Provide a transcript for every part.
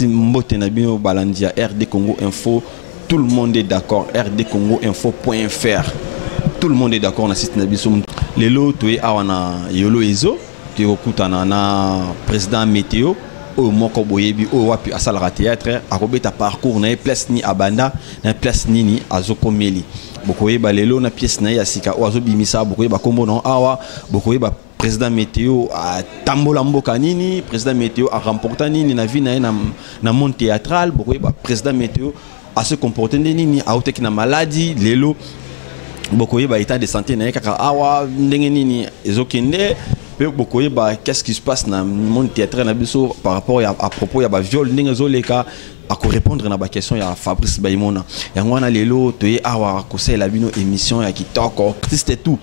merci mbote na bino balandia RD Congo Info. Tout le monde est d'accord. RD Congo Info.fr. Tout le monde est d'accord na site na biso. Lelo toye awana yolo ezo te okutana na président météo o moko boyebi o wapi asala théâtre akobeta parcours na place ni abanda na place nini azokomeli bokoyeba lelo na pièce na ya sika o azobimisa bokoyeba kombo na awa bokoyeba président météo a tambola mboka nini président météo a remporté nini na vie na monde théâtral bokoyeba président météo a se comporter nini a oteki na maladie lelo bokoyeba état de santé na kaka awa ndenge nini ezokende pe bokoyeba qu'est-ce qui se passe dans le monde théâtral na biso par rapport à propos ya ba viol ndenge zoleka à répondre na ba question ya Fabrice Baimona yango wana lelo toye awa kosela bino émission ya kitoko artiste tout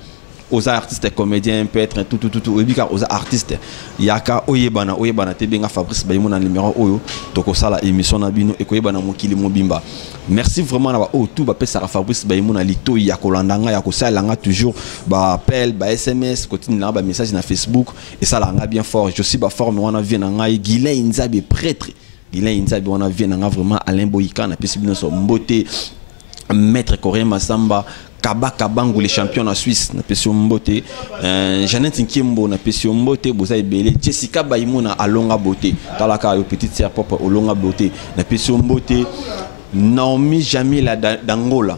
aux artistes comédiens peintres tout ebika aux artistes yaka oyebana te benga Fabrice Baimona numéro oyo tokosala émission na bino ekoyebana mokili mobimba. Merci vraiment na ba tout ba pesa Fabrice Baimona lito ya kolandanga ya kosala nga toujours ba appel ba SMS continue na ba message na Facebook et ça la nga bien fort je suis ba forme wana vient na nga Guilain Nzabe prêtre Guilain Nzabe wana vient na nga vraiment Alain Boyika na pesi bino so mbote maître Corée Masamba Kabaka Bangu les champions en Suisse na pesi mbote Jeannette Nkembo na pesi mbote boza ebele Jessica Baimona alonga beauté talaka yo petite sœur propre olonga beauté na pesi mbote Naomi Jamila d'Angola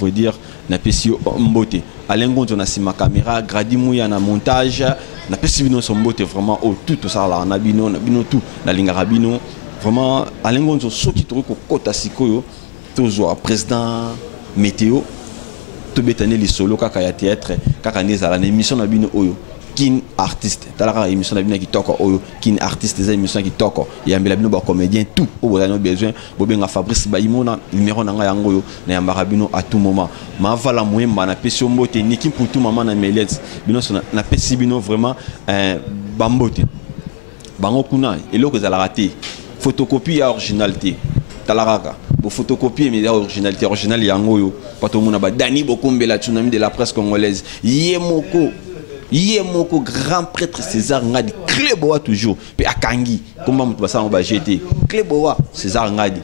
veut dire na pesi mbote Alengonzo na sima caméra Gradi Mouya na montage na pesi bino so mbote vraiment au tout ça là na bino tout na lingara bino vraiment Alengonzo soki to ko kota sikoyo toujours président météo to betane li solo kaka ya théâtre kaka nezala na émission na bino oyo kin artiste talaka émission na bino ki toko oyo kin artiste des émissions ki toko yambela bino ba comédien tout au besoin besoin bobenga Fabrice Baimona numéro na nga yango yo na yambara bino à tout moment ma vala moyemba na pesio mbote niki pour tout maman na melez bino na pesi bino vraiment bambote bango kuna eloko za la raté photocopie ya originalité talaka bo photocopie mais originalité original yango yo pato mona ba Dani Bokombela tsunami de la presse congolaise Yemoko grand prêtre César Ngadi Kleboa toujours pe akangi komba mutu basanga ba GT Kleboa César Ngadi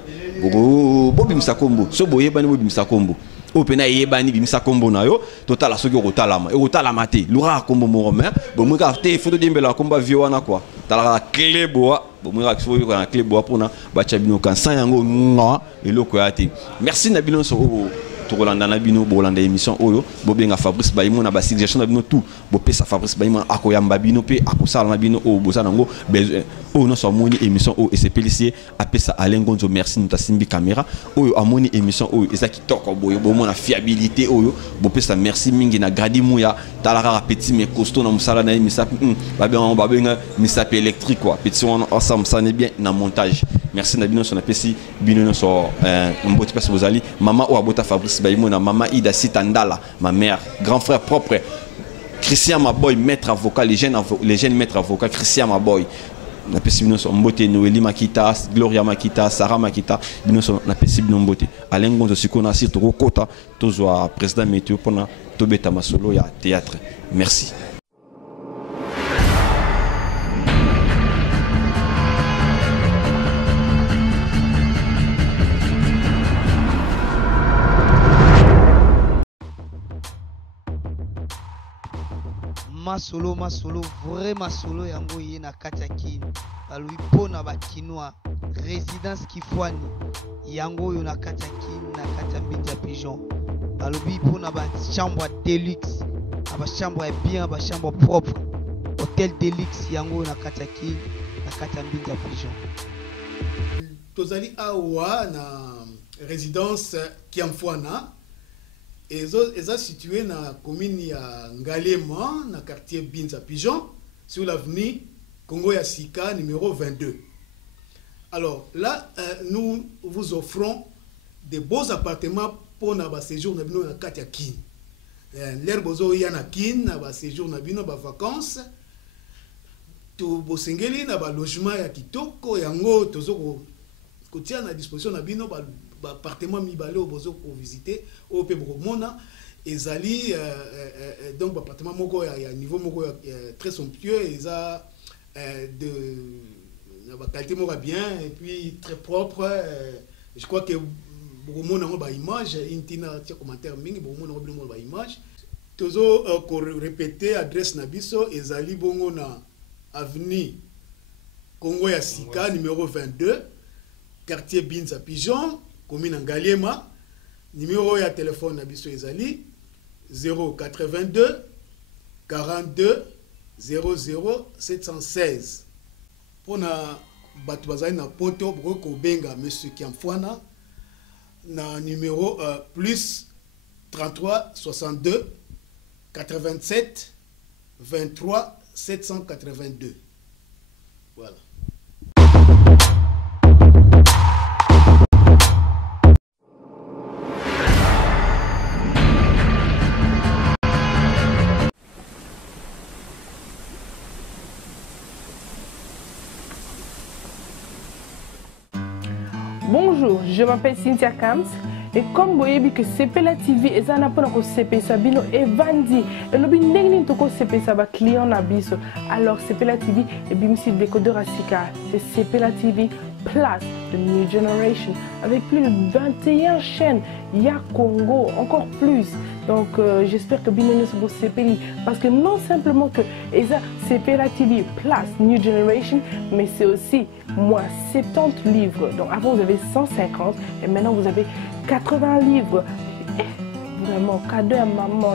bobimisa kombo so boyebani bobimisa kombo opena yebani bimisa kombo na yo totala soki okotalama te lura kombo moroma bomweka te photo diembela komba viwana quoi talaka Kleboa bomweka soki ko na Kleboa pona bacha bino kan sa yango nga eloko ya te merci na bino so Rolanda na bino bolanda émission oyo bobenga Fabrice Baimona ba suggestion na bino tout bo pesa Fabrice Baimona akoyamba bino pe akosala na bino o bozana ngo o no so moni émission o et c'est policier apesa Alengonzo merci nous tasimbi caméra oyo amoni émission oyo ezaki toko boyo bomona fiabilité oyo bo pesa merci mingi na Gradi Mouya talara petit mais costaud na musala na émission babenga misap électrique quoi petit on ensemble ça n'est bien na montage merci na bino so na pesi bino so mboti pesa bozali mama o abota Fabrice Baimona mama Ida Sitandala ma mère grand frère propre Christian Maboy maître avocat les jeunes maîtres avocats Christian Maboy na pesi bino so mbote Noeli Makita Gloria Makita Sarah Makita bino so na pesi bino mbote Alengonzo sikona sito kokota tozwa président météo pona tobeta masolo ya théâtre merci. Masolo vraiment solo yango ye na kati ya kini balui pona ba kinois résidence Kifwani yango yo na kati ya kini na kati ya mbiti ya pigeon balobi pona ba chambre deluxe ba chambre bien ba chambre propre hôtel deluxe yango na kati ya kini na kati ya mbiti ya pigeon tozali awa na résidence Kiamfwana est situé dans la commune de Ngalema, dans le quartier Binza Pigeon, sur l'avenue Congo Yassika, numéro 22. Alors là, nous vous offrons des beaux appartements pour notre séjour dans le quartier Kin. L'herbozo y a na Kin, dans séjour dans les vacances. Tout bosengeli na ba logement ya kitoko yango tozo ko tia na disposition na bino ba appartement mibale au bozo pour visiter au pe mona ezali donc appartement moko ya niveau moko très somptueux eza de la qualité moi bien et puis très propre. Je crois que beaucoup de monde a une image, une commentaire mingi, beaucoup de monde a une image. Toujours répéter adresse Nabiso et Zali Bongo na avenue Congo ya Sika numéro 22, quartier Binza Pigeon, commune Ngaliema. Numéro ya téléphone Nabiso Ezali 082 42 00 716. Pour na batu bazali na poto ko benga monsieur Kiamfwana na numéro plus 33 62 87 23 782. Voilà. Bonjour, je m'appelle Cynthia Kams et comme vous voyez que CPLA TV est un appel à CP Sabino et Vandi et le bin toko CP Saba client nabiso alors CPLA TV et bimsi décodeur à Sika c'est CPLA TV Plus de New Generation avec plus de 21 chaînes il y a Congo encore plus donc j'espère que Binono se bosse CPLI parce que non simplement que CPLA TV Plus New Generation mais c'est aussi moins 70 livres donc avant vous avez 150 et maintenant vous avez 80 livres. Vraiment, cadeau à maman.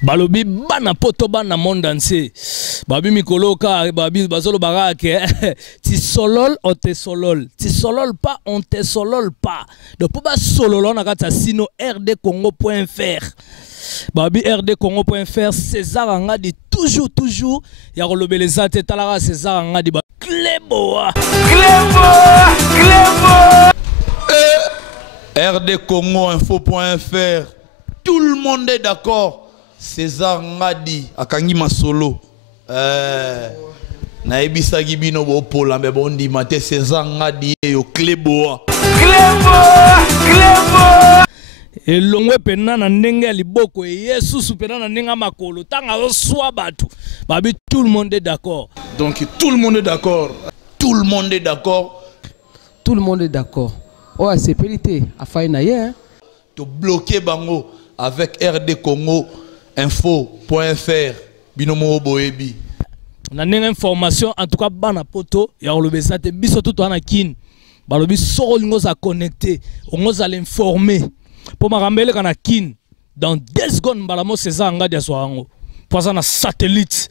Balobi bana poto bana monde entier. Babi mikoloka babi bazolo barake. Ti solol on te solol. Ti solol pas on te solol pas. Donc pour ba sololon na kata sino rdcongo.fr. Babi rdcongo.fr César Angadi toujours ya kolobeleza te talara César Angadi ba Cléboa rdcongoinfo.fr tout le monde est d'accord César Ngadi akangi masolo na ebisaki bino bopola me bondi mate César Ngadi yo Cléboa et longwe pena na ndenge ya liboko Yesu supena na ndenge makolo tanga oswa batu babi tout le monde est d'accord donc tout le monde est d'accord tout le monde est d'accord tout le monde est d'accord oh c'est périté a faille na ye to bloquer bango avec rdcongoinfo.fr binomo boyebi na ndenge information en tout cas bana poto ya olobesa te biso tout ana kin balobi soko lingo za connecter ongo za l'informer pour m'arambele kana kin dans 2 secondes balamo César Ngadi aswango pour ça na satellite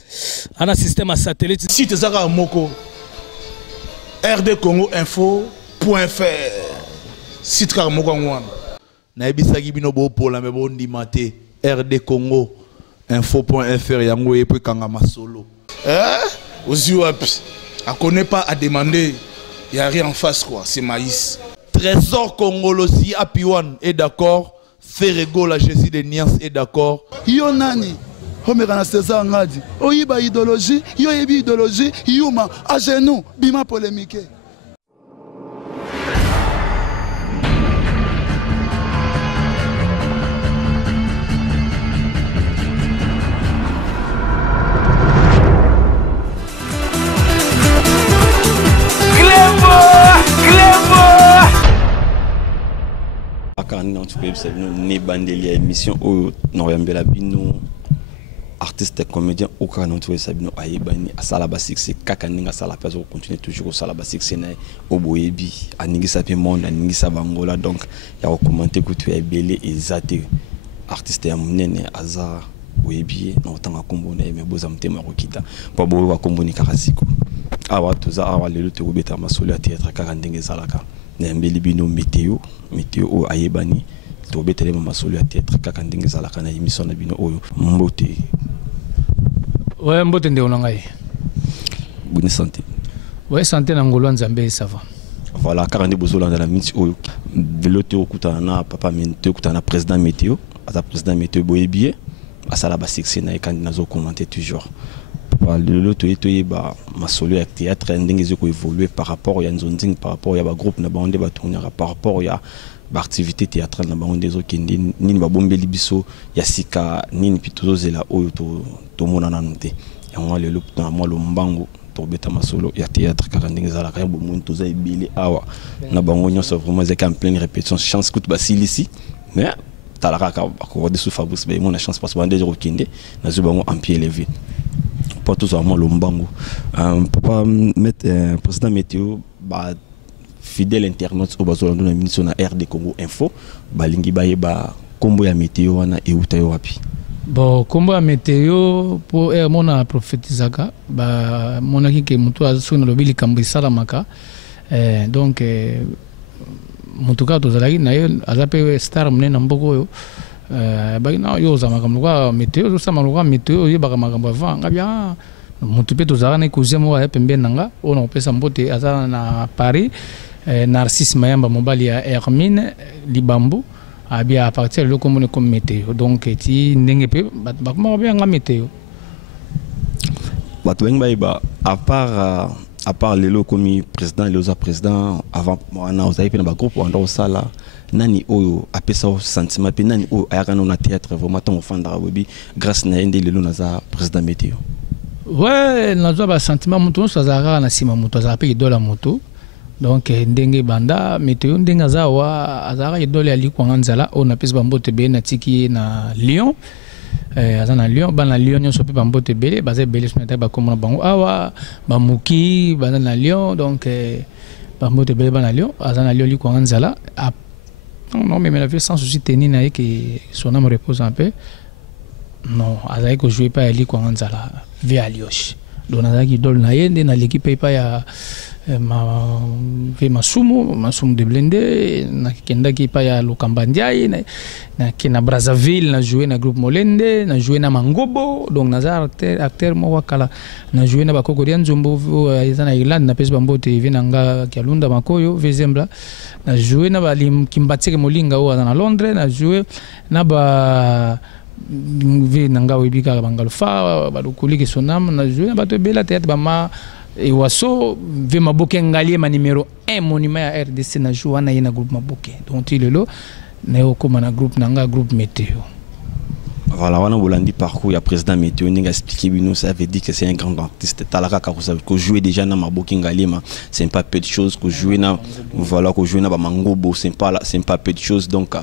ana système à satellite site zaka moko rdcongoinfo.fr site ka moko ngwana na ebisaki bino bo pola me bo ndimate rdcongoinfo.fr yango epe kanga masolo ozi wapi a connaît pas à demander il y a rien en face quoi c'est maïs. Trésor Congolossi Apiwan est d'accord. Ferrego la Jésus de Nias est d'accord. Yo nani Homera César Ngadi. Oyiba idéologie, yo yebi idéologie, yuma à genoux, bima polémique. ne bandeli ya émission oyo noyambela bino artiste comédien oka na tuwe sabino ayebani asala ba succès kaka ninga sala place ko continuer toujours ko sala ba succès na oboyebi aningisa pe monde aningisa bangola donc ya ko commenter ko tu ebele ezate artiste ya munene aza oyebi na otanga kombo na me boza mtema ko kita pa bo wa kombo ni karasiko awa tuza awa lelo te ko beta masolo ya théâtre kaka ndenge zalaka na mbeli bino météo o ayebani to betele mama solo ya théâtre kaka ndenge zalaka na émission na bino oyo mbote ouais mbote nde onangai bonne santé ouais santé na ngolo nzambe ça va voilà kaka ndé bozola na miti oyo velo te okuta na papa mente okuta na président météo ata président météo boyebié asala ba succès na ekandi nazo commenter toujours le toye ba masolo ya théâtre ndenge zeko évoluer par rapport ya nzonzing par rapport ya ba groupe na bande ba tournera par rapport ya activité théâtrale na bango ndezo kende nini ba bombeli biso ya sika nini pitozo zela oyo to mona nanu te yango lelo na moi lo mbango to beta masolo ya théâtre kaka ndenge zala ka bomuntu toza ebele awa na bango nyonso vraiment zeka en pleine répétition chance kutu basilisi mais talaka ka ko de sous Fabrice be mon chance parce que bande zo kende na zo bango en pied levé pour tous vraiment lo mbango papa président météo ba fidèle internaute au bazo na ministre na RD Congo Info balingi baye ba kombo ya météo wana euta yo wapi. Bon, kombo ya météo po mona prophétisaka ba monaki ke mutu azo na lobili kambo salamaka donc mutuka to zalaki na yo azape star mne na mboko yo ba na yo za makambo kwa météo zo sama kwa météo yo ba makambo avant ngabia mutu pe to zalaka na kuzemo ya pembe nanga ona opesa mbote azana na Paris Narcisse Mayamba mobali ya Hermine Libambu abia à partir de comme météo donc ti ndenge pe ba kuma bien nga météo bato ba à part lelo comme président les autres présidents avant wana ozayi pe na ba groupe wanda osala nani oyo apesa sentiment pe nani oyo ayaka na théâtre vraiment tant fandara webi grâce na ende lelo naza président météo ouais nazo ba sentiment mutu so azaka na sima mutu azaka pe dola mutu donc ndenge banda météo ndenge azawa azaka idole ali kwa nzala on apesa bambote be na tiki na Lyon azana Lyon bana Lyon nyonso pe bambote bele baza bele sonata ba komona bango awa bamuki bana na Lyon donc bambote bele bana Lyon azana Lyon li kwa nzala non mais la vie sans souci tenir na que son âme repose un peu non azaki ko jouer pas ali kwa nzala via Lyosh donc azaki idole na yende na l'équipe pa ya masumu de blende na kenda ki pa ya Lukambandiaye na kina Brazzaville na jouer na groupe Molende na jouer na Mangobo donc na acteur mo wakala na jouer na bakokori nzombo na Irlande na pesa bambote vinanga kialunda makoyo vezembla na jouer na balim kimbatseke molinga o na Londres na jouer na ba ve nanga webika bangalfa balukulike sonam na jouer na bato bela théâtre bama et waso ve maboke ngalier ma numéro 1 monument à RDC na joua na yena groupe maboke donc il est là na ko na groupe nanga groupe météo voilà on a volandi parcours ya président météo ninga expliquer bino ça veut dire que c'est un grand artiste talaka ka ko jouer déjà na maboke ngalier c'est pas peu de choses que jouer na voilà ko jouer na ba mangobo c'est pas peu de choses donc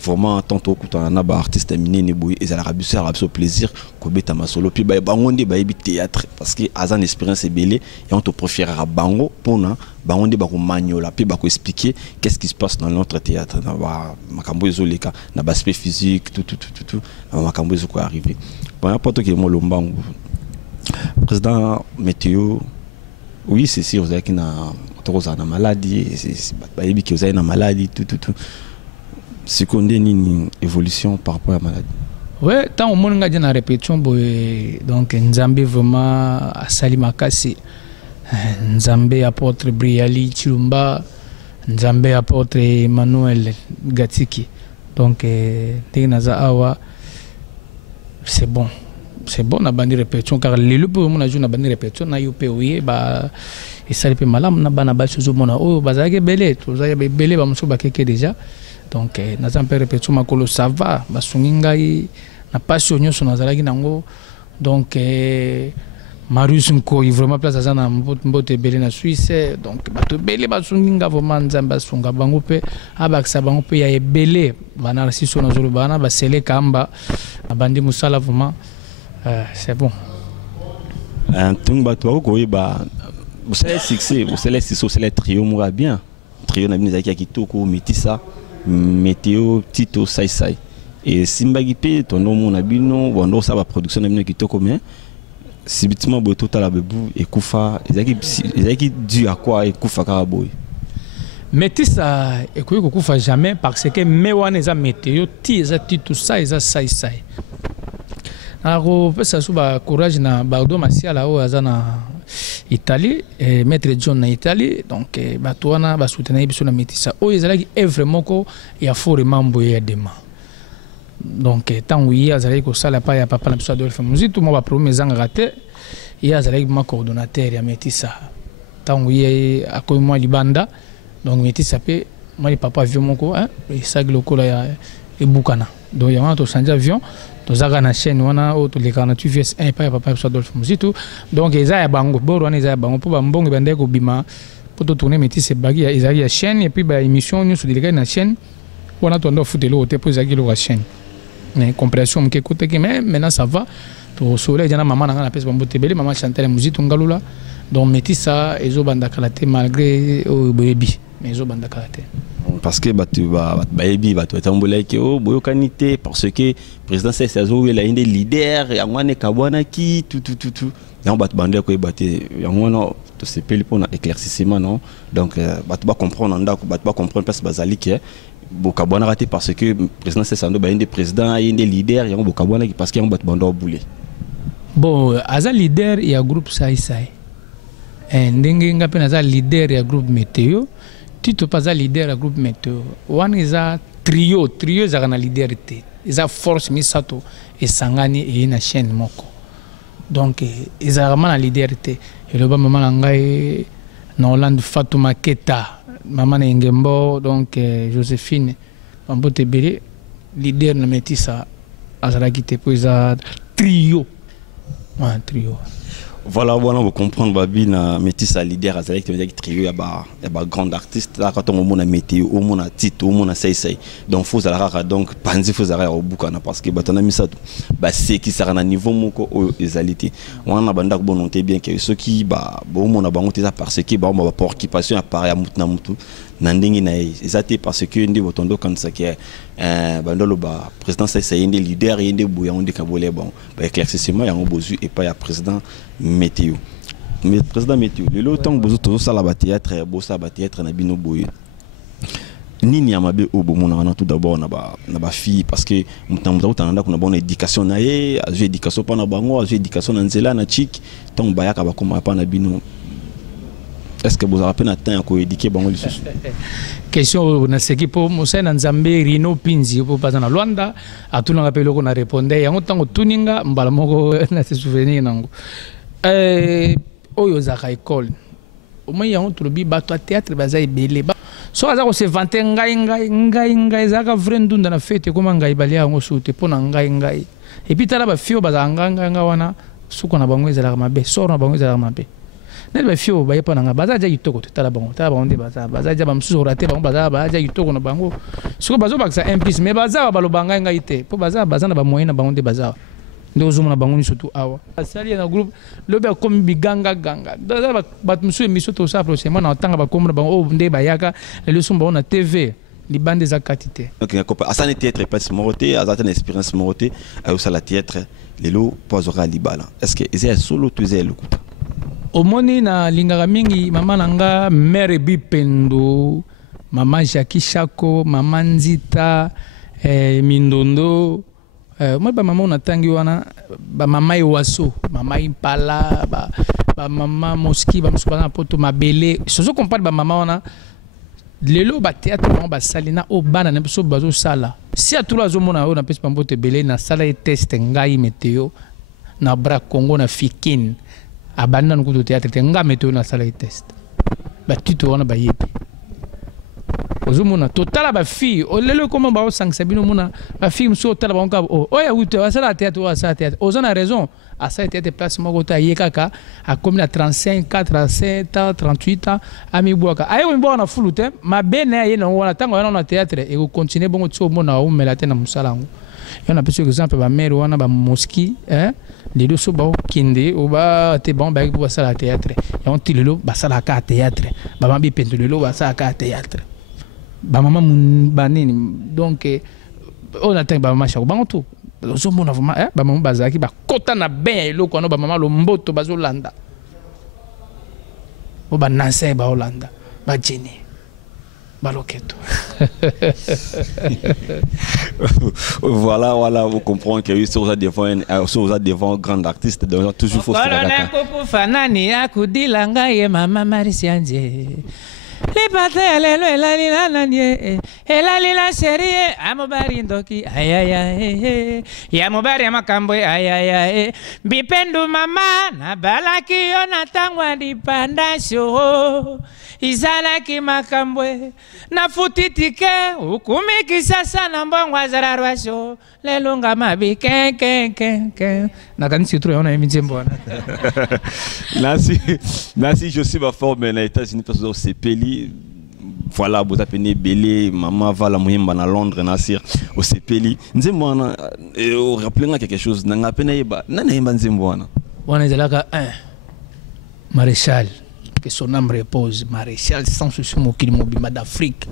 vraiment tantôt quand on a ba artiste minene boy et ça a plaisir ko beta masolo puis ba bangonde ba yebi théâtre parce que azan expérience est belle et on te préférera bango pour na bangonde ba ko manyola puis ba ko expliquer qu'est-ce qui se passe dans notre théâtre na ba makambo ezoleka na ba aspect physique tout makambo ezoko arriver bon n'importe que mo lombango président météo oui c'est sûr vous avez qui na tokoza na maladie ba yebi ki vous avez na maladie tout c'est qu'on a une évolution par rapport à la maladie. Ouais, tant au monde on a dit na répétition donc Nzambe vraiment asali makasi. Nzambe apôtre Briali Chilumba, Nzambe apôtre Emmanuel Gatiki. Donc tenaza awa c'est bon na bandi répétition car les le pour mon ajout na bandi répétition na yo pe oui ba et ça pe malam na bana ba chozo mona o bazake belé to za belé ba muso ba keke déjà. Donc na zampe répétition makolo ça va basungi ngai na passion nyonso nazalaki nango donc Marius Nkoyi vraiment place azana mbote belé na Suisse donc bato belé basungi nga vraiment nzambe basunga bango pe abakisa bango pe ya belé bana siso na zolo bana ba sele kamba abandi musala vraiment c'est bon tung bato ko ba vous savez succès vous savez c'est le trio moura bien trio na binza ki kitoko Metissa météo Tito Sai et simbagi pe tondo mona bino wando sa ba production na bino kitoko mais subitement bo total la bebu et kufa ezaki dû à quoi et kufa ka boy Metissa e ko kufa jamais parce que mewana za météo ti za Tito Sai alors pesa suba courage na Bardo Masiala o azana Italie maître John na Italie donc batouana ba soutenir biso na Metissa o ezalaki vraiment ko ya fort mambo ya dema donc tant oui azalaki ko sala pa ya papa na biso Adolphe Muzito mo ba premier zanga raté et azalaki ma coordonnateur ya Metissa tant oui akoy moi libanda donc Metissa pe moi papa avion moko et ça lokola ya et Bukana donc ya to changer avion to zaka na chaîne wana o to le 48 VS1 pa papa so Adolphe Muzitu donc eza ya bango boro wana eza ya bango po ba mbongo bande ko bima po to tourner Métis bagi eza ya chaîne et puis ba émission ñu so délégué na chaîne wana to ndo futelo te po eza ki lo chaîne mais compréhension mke côté que mais maintenant ça va to soleil jana maman na pesa bambo tebele maman Chantal Muzitu ngalula donc Métis ça ezo banda kalate malgré o bebi mais ezo banda kalate parce que bayebi bato etambola ke o boyokanité parce que président Sazo il a un des leaders et ngwane kabwana ki tout yango bato bande ko ebate yango no to sepeli pour éclaircissement non donc bato ba comprendre ndako bato ba comprendre parce bazali ke bokabwana raté parce que président Sazo ba un des présidents et un des leaders yango bokabwana parce que yango bato bande boulé bon aza leader ya groupe sai ndenge ngape naza leader ya groupe météo Tito pas leader à groupe météo. One is a trio is a leader te. Is a force misato et sangani et une chaîne moko. Donc is a vraiment leader te. Et le bas maman ngai na Hollande Fatouma Keta, maman Ngembo donc Joséphine Bambo Tebele leader na Métissa azalaki te pour isa trio. Un trio. Voilà, vous comprenez, Babi, na Métis à leader, à Zalek, qui trio, il y a grand artiste, là, quand on a météo, on a titre, on a say. Donc, faut aller donc, penser, faut aller au Bukana, parce que, on a mis ça, c'est qui sera à niveau, mon exalité. On a bandak bon, on bien que ceux qui, bon, on a bangoté ça parce que, on a pas occupation, appareil à Moutnamutu, Nandingi naï, exacté parce que, on dit, on quand ça qui est, bandolo, président, c'est un des leaders, et un des bouillons, des cabolets, bon, éclaircissement, il y a un bosu, et pas, il y a président météo. Mais président météo, le temps que vous avez ça théâtre, vous théâtre na bino boye. Nini amabe obo mona tout d'abord na ba fille parce que mutamza utanda kuna bonne éducation na ye, azu éducation pa na bango, azu éducation na nzela na chik, tant bayaka ba koma pa na bino. Est-ce que vous avez peine atteint ko éduquer bango lisusu? Question na seki po Moussa na Nzambe Rino Pinzi po pas na Luanda, atuna ngapelo ko na répondre yango tango tuninga mbala moko na se souvenir nango. Oyo zaka école au moins yango tulobi bato a théâtre baza ebele ba so aza ko se vanter ngai zaka vrai ndunda na fête comme ngai balia yango soute pona ngai et puis tala ba fio baza nganga wana suko na bango ezala mabe soro na bango ezala mabe ne ba fio ba yepa nga baza ja yitoko tala bango nde baza ja ba msuzo raté bango baza ja yitoko na bango suko bazo baksa implice mais baza ba lo banga ngai te po baza na ba moyen na bango nde baza ndozomona bango surtout awa asali na groupe lobe comme biganga ganga daza bat musu émission to ça prochainement na tanga ba komona bango nde bayaka le somba na TV li bande za quantité donc asane théâtre pas moroté azata une expérience moroté au sala théâtre lelo pozora libala est-ce que ezé solo tu ezé lokuta omoni na lingaka mingi mama nanga mère Bipendo mama Jackie Chako mama Nzita Mindondo moi ba maman na tangi wana ba mama Iwaso mama Impala ba mama Moski ba msuba na poto mabele sozo compare ba mama wana lelo ba théâtre ba salina o bana na biso bazo sala si atula zo mona na pesa pambote belé na sala e test ngai météo na bra Congo na Fikine abanda no kuto théâtre nga météo na sala e test ba tito wana ba yepi ozomona totala ba fille olelo comment ba osangisa bino mona ba fille mso totala ba onka oya uto asala théâtre asala théâtre ozana raison asala théâtre place moko ta yekaka a comme na 35 45 ans 38 ans ami boaka ayo mbo na fulute mabene ye na wana tango na théâtre et continuer bongo tso mona o melate na musalango yona peso exemple ba mère wana ba Moski les deux so ba kinde o ba te bon ba ko sala théâtre et on tilelo ba sala ka théâtre ba mabi pendelo ba sala ka théâtre ba maman mun banini donc on attend ba maman chako bango tout zo mona vraiment ba maman bazaki ba kota na ben eloko no ba maman lo mboto bazo landa o ba nanse ba Hollanda ba Jenny ba loketo voilà vous comprenez que sur ça devant grand artiste donc toujours faut faire la coco fanani akudilanga ye mama Marisianje Les pâtés, les la série, amobari ndoki, aïe aïe aïe, yamobari makambwe, aïe aïe aïe, bipendu mama, na balaki onatangwa di pandasho, izalaki makambwe, na futitike, ukumi kisasa na mbongwa zararwasho, lelunga mabi, ken. Na kanisi tu yona imizembo na. Nasi je suis ma forme na États-Unis parce que c'est peli. Voilà, vous appelez Belé, maman va la mouimba na Londres, Nasir, au Sepeli. Nzemboana, rappelez-moi quelque chose. Nanga penaiba, nanaimba nzemboana. On est là un maréchal, que son âme repose, maréchal sans souci mokili mobimba d'Afrique.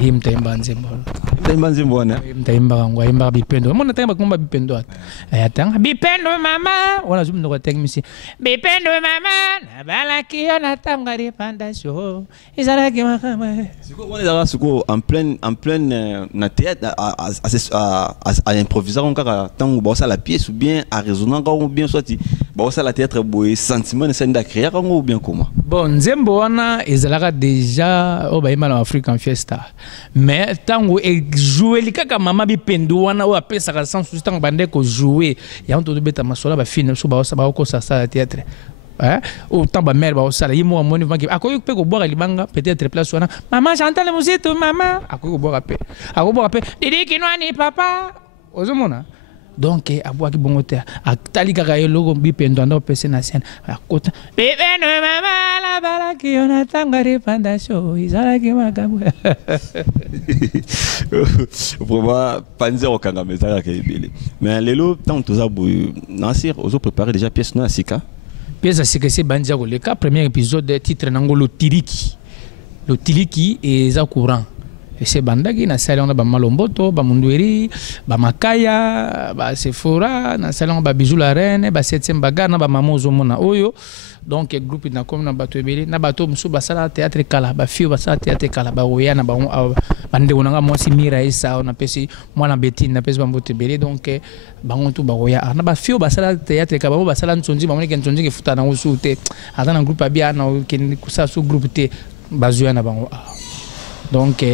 Imtaimba nzemboana. Imtaimba nzemboana. Imtaimba ngwa imba bipendo. Mona taimba kumba bipendo at. Ayatanga bipendo mama. Wana zum ndo teng misi. Bipendo mama, na balaki ona tanga ri pandasho. Izalaki makama. Siko on est là siko en pleine na théâtre à improviser encore tant ba ça la pièce ou bien à raisonner ou bien soit ba ça la théâtre boy sentiment de scène créer ou bien comment. Bon nzemboana izalaka déjà au baima na African Fiesta. Mais tango e jouer likaka mama bipendo wana o apesa ka sans tango bande ko jouer ya on to beta masola ba fine so ba ko sa théâtre au temps ba mère ba sala yimo amoni vangi akoyo pe ko boire libanga peut-être place wana maman chante la musique maman akoyo boire pe didi kinwani papa ozomona donc abwaki bongote atali kaka eloko bipendo ndo pese na scène akota bipendo mama la balaki ona tangari pandasho izalaki makambo vraiment panzer au kangameza ka ebele mais lelo tant toza boy Nasir ozo préparer déjà pièce na sika c'est bandia ko le cas premier épisode titre nangolo Tiliki le Tiliki et za courant et c'est bandaki na salon ba malomboto ba mundueri ba makaya ba Sephora na salon ba bijou la reine ba 7e bagarre na ba mamozo mona oyo donc groupe na comme na bato ebele na bato musu ba sala théâtre kala ba fio ba sala théâtre kala ba oya na ba bande onanga mwasi mira esa na pesi mwana betine na pesi ba mbote ebele donc bango tu ba oya na ba fio ba sala théâtre kala ba sala ntsonzi ba monike ntsonzi ke futa na usu te ata na groupe abia na ken kusa su groupe te bazuya na bango donc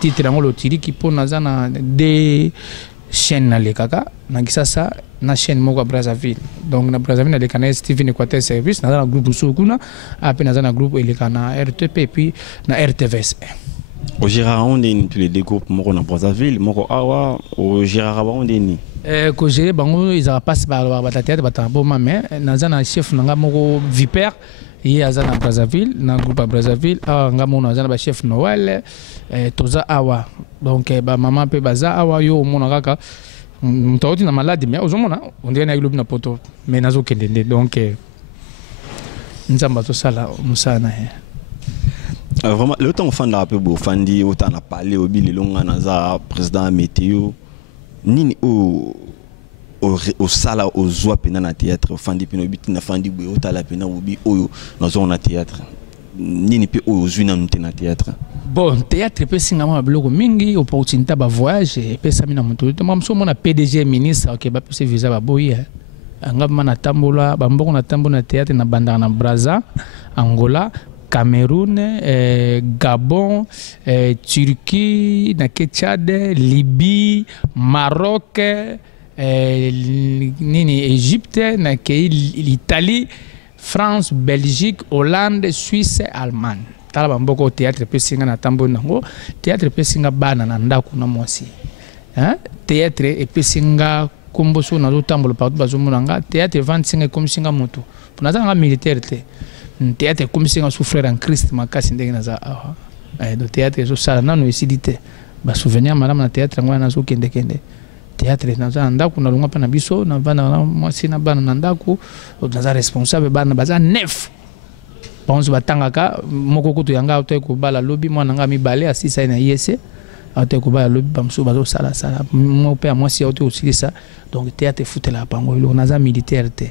titre nango lo Tiliki po naza na de chaîne na lekaka na kisasa na chaîne moko Brazzaville donc na Brazzaville na lekana Steven Equateur Service na groupe Sokuna ape na na groupe elekana RTP et puis na RTVS au Gérard on est tous les deux groupes moko na Brazzaville moko awa au Gérard on est ni ko gérer bango ils a passe par la théâtre batambo mais naza na chef nanga moko Viper et azana Brazzaville na groupe à Brazzaville nga mona azana ba chef Noël toza awa donc ba maman pe baza awa yo mona kaka mtauti na malade mais ozomona on dirait na ilobi na poto mais nazo kendende donc nzamba to sala musana vraiment le temps fan la peu bo fandi autant na parler au bililonga naza président météo nini au sala au zoa pena na théâtre au fandi pena biti na fandi bo au tala pena obi oyo na zo na théâtre nini pe au zuina nte na théâtre bon théâtre pe singa ma bloko mingi opportunité ba voyage pe samina mutu to mamso mona PDG ministre OK ba pese visa ba boye anga mana tambola ba mboko na tambo na théâtre na banda na Brazza Angola Cameroun, Gabon, Turquie, Tchad, Libye, Maroc, Égypte, l'Italie, France, Belgique, Hollande, Suisse, Allemagne. Talaba mboko théâtre pe singa na tambo nango, théâtre pe singa bana na ndaku na mwasi. Théâtre et pe singa komboso na zo tambo partout bazomonanga, théâtre 25 comme singa moto. Pour na militaire te. Théâtre comme si on souffrait en Christ ma casse ndenge naza do théâtre so sala nanu esidite ba souvenir madame na théâtre ngwana nazo kende théâtre naza ndaku na lunga pa na biso na bana na mwasi na bana na ndaku naza responsable bana baza 9 bonzo batangaka moko kutu yanga auto ko bala lobby mwana nga mibale asisa na IEC auto ko bala lobby bamso bazo sala mo pe mwasi auto osilisa donc théâtre foutela pango lo naza militaire te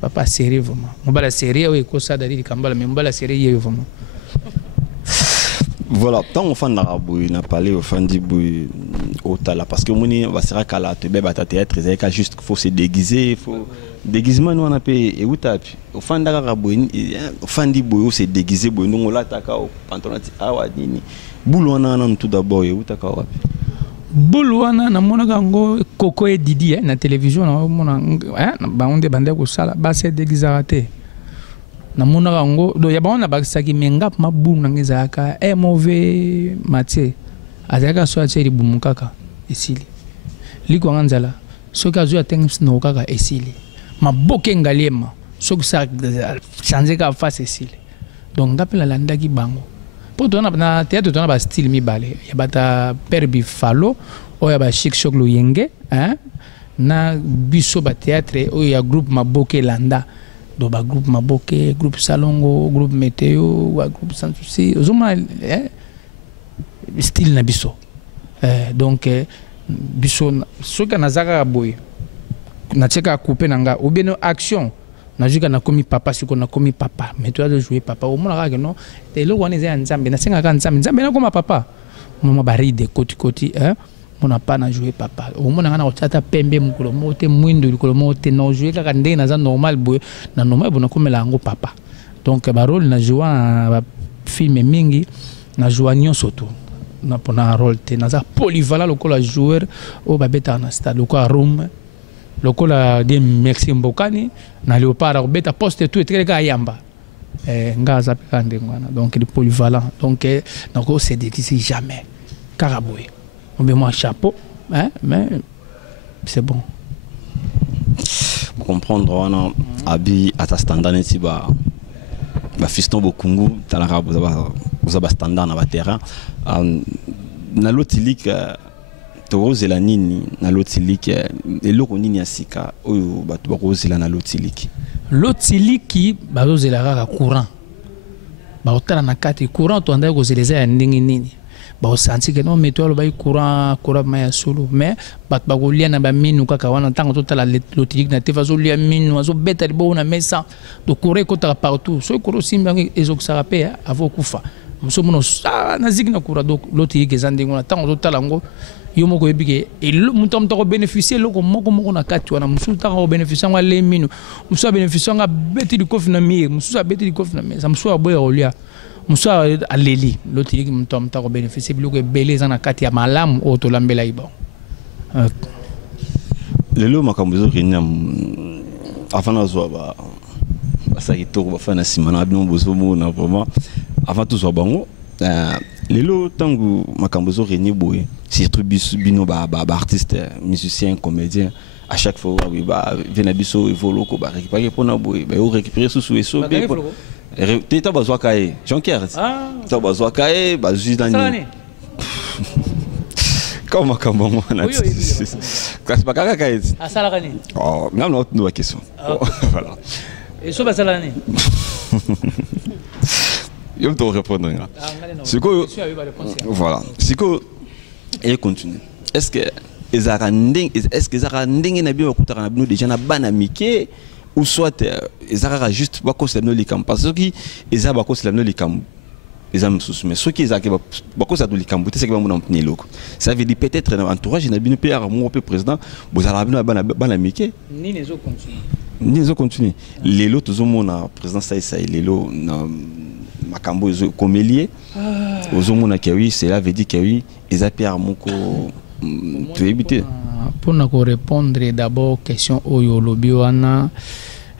papa sérieux vraiment. Mbala sérieux oui ko ça dalili kambala mais mbala sérieux vraiment. Voilà, tant on fait n'a parlé au fan du boui au tala parce que on va se rakala te beba ta théâtre c'est juste faut se déguiser, faut déguisement nous on a payé et où tapi au fan d'ara boui au fan du boui c'est déguisé boui nous on l'a taka au pantalon awa nini boulou on a tout d'abord et où taka wapi boulou on a na mona gango Coco et Didi na télévision na mona ba on débandé ko sala ba c'est déguisé raté na mona gango do ya ba on a ba saki menga ma boulou na ngezaka mauvais matière azaka so atiri bumukaka esili liko nganzala soki azu atengi no kaka esili maboke ngaliema soki sa changer ka face esili donc ngapela landaki bango po to na théâtre to na ba style mibale ya bata père bifalo o ya ba chic choc lo yenge na biso ba théâtre o ya groupe maboke landa do ba groupe maboke groupe salongo groupe météo wa groupe sans souci ozoma style na biso donc biso soka nazaka boy na cheka couper nanga ou bien action na juka na komi papa siko na komi papa mais tu as de jouer papa au mona ka non te lo wana za nzambe na senga ka nzambe na koma papa mama baride koti koti mona pa na jouer papa au mona na otata pembe mukolo mote mwindo likolo mote na jouer ka ndenge na za normal boy na normal bona komela ngo papa donc ba rôle na jouer ba film mingi na jouer nyonso to na pona rôle te na za polyvalent lokola joueur o babeta na stade lokola Rome lokola de Mexique mbokani na Léopard obeta poste tout et ka yamba nga za pekande ngwana donc il polyvalent donc na ko c'est déguisé jamais caraboué on met moi chapeau mais c'est bon pour comprendre on abi à ta standard neti ba fiston bokungu talaka vous avez standard na ba terrain na lotilik tozela nini na lotilik eloko nini ya sika oyo bato bakozela na lotilik lotiliki bazozela kaka courant baotala na kati courant to andai kozeleza ya ndenge nini baosanti ke non meto alo bai courant maya solo mais bato bakolia na baminu kaka wana ntango totala lotilik na te bazolia minu azobeta libo na mesa to courant ekotaka partout soki courant osimbi yango ezokisaka mpe avo kufa moso mono naziki na courant donc lotilik eza ndenge wana ntango totala yango yo moko yebike mutu mutako bénéficier loko moko na kati wana musu tako bénéficier nga le minu musu bénéficier nga beti di kofi na mie musu beti di kofi na mie ça musu aboya olia musu aleli lotiliki mutu mutako bénéficier biloko ebele za na kati ya malamu o to lambela ibo lelo makambuzo rinya afana zo ba basaki to ba fana simana bino bozo mona vraiment avant tout zo bango lelo tangu makambuzo rinya boye surtout bino ba artiste musicien comédien à chaque fois oui ba venabiso evolo ko ba récupérer pona boye ba récupérer sous eso be teta bazwa kae Jonker ta bazwa kae ba jidani comment on a classe pas kae asala kani oh ngam na autre question voilà et so basala ni yo me répondre c'est quoi voilà c'est quoi et continue est-ce que ezaka ndenge na bio kutaka na bino déjà na bana mike ou soit ezaka juste bakosa no likam parce que eza bakosa no likam eza msusu mais ce qui ezaka bakosa do likam c'est que ba mona mpni loko ça veut dire peut-être dans entourage na bino père mon président bozala bino bana mike ni zo continue lelo tozomona président ça lelo na makambo komelie ozomona que oui cela veut dire que oui eza père moko tu éviter pour na ko répondre d'abord question oyo lobi wana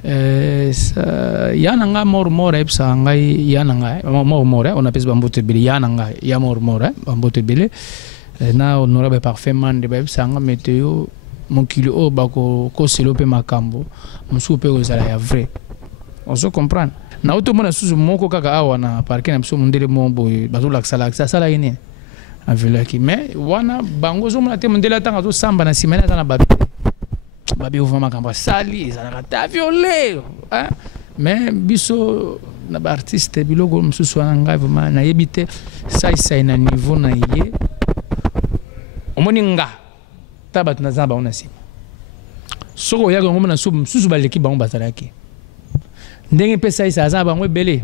yana nga mor epsa ngai yana nga mor on appelle bambote bele yana nga ya mor bambote bele na honorable parfaitement de epsa nga météo mokili o bako ko selope makambo musu pe ozala ya vrai on se comprend na auto mona susu moko kaka awa na parquet na biso mundele mombo bazola sala yene avelaki mais wana bango zo mona te mundele tanga zo samba na simana na babi ouvre makambo sali ezala ta violé mais biso na ba artiste biloko mususu wana ngai vraiment na yebite sai na niveau na ye omoni nga tabat na zamba ona sima soko yaga ngoma na sub mususu baleki bango bazalaki ndenge pesa isa za bango belé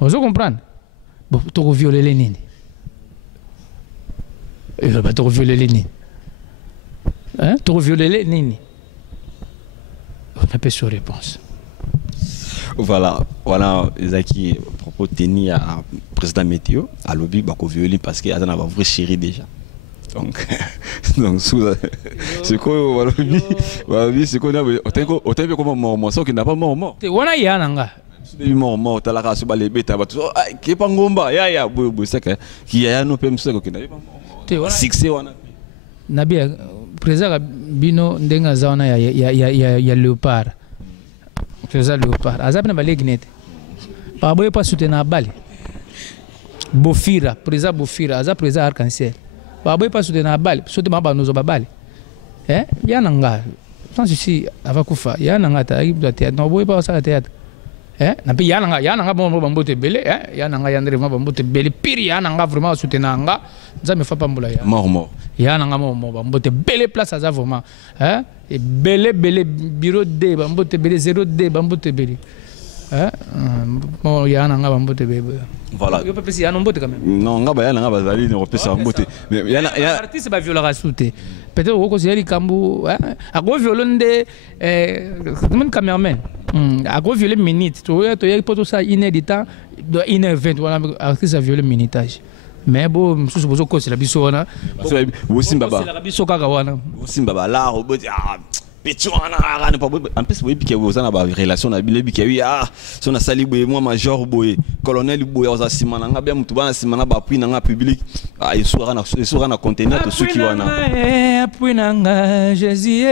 ozo comprendre Bon, tu as violé les nini. Tu as violé les nini. Hein? Tu as violé les nini. On n'a pas sur réponse. Voilà, Zaki, propos tenu à président météo, à l'objet, bah, qu'on viole parce qu'il y a un vrai chéri déjà. Donc, c'est quoi, c'est quoi, autant que comment mort, ça qui n'a pas mort. Tu vois, il y a un gars. Mort, t'as la race, les bêtes, qui est pas ngomba, ya, c'est que, qui a un open second qui n'a pas mort. Succès, on a. Nabi, président Bino, Ndenga Zana, il y a léopard. Président léopard. Azap n'a pas l'église. Pas boy pas soutenir Bali. Bofira, président Bofira, Azap président arc-en-ciel. Pas boy pas soutenir Bali, soutenir ma nous Bali. Eh, bien nanga. Sans ici, avakufa, ya nanga ta équipe de théâtre. Non boy pas ça théâtre. Eh, nabi ya nanga bon bambote belé, eh, ya nanga yandre bambote belé. Pire ya nanga vraiment soutenir nanga. Ça me fait pas mboula ya. Mort. Ya nanga bambote belé place à ça vraiment. Hein? Et belé bureau D, bambote belé 0D, bambote belé. Hein? Bon, ya nanga bambote belé. Voilà. Yo pas penser ya nombote quand même. Non, ya nanga bazali ne repese bambote. Mais ya artiste ba violer sauter. Peut-être au conseiller Kambu, hein? A go violon de même cameraman. A go violer minute. Tu vois, tu y a pas tout ça inédit, 1h20 voilà artiste a violé minutage. Mais bon, je suppose que c'est la bisona. Aussi Baba. C'est la bisoka kawana. Aussi Baba là, en plus, oui, puis vous avez une relation avec lui, qui a son sali boy, moi major boy, colonel boy, aux assimananga bien mutuba assimanaba puis nanga public, il sera na conteneur tout ceux qui wana. Apui nanga Jésus,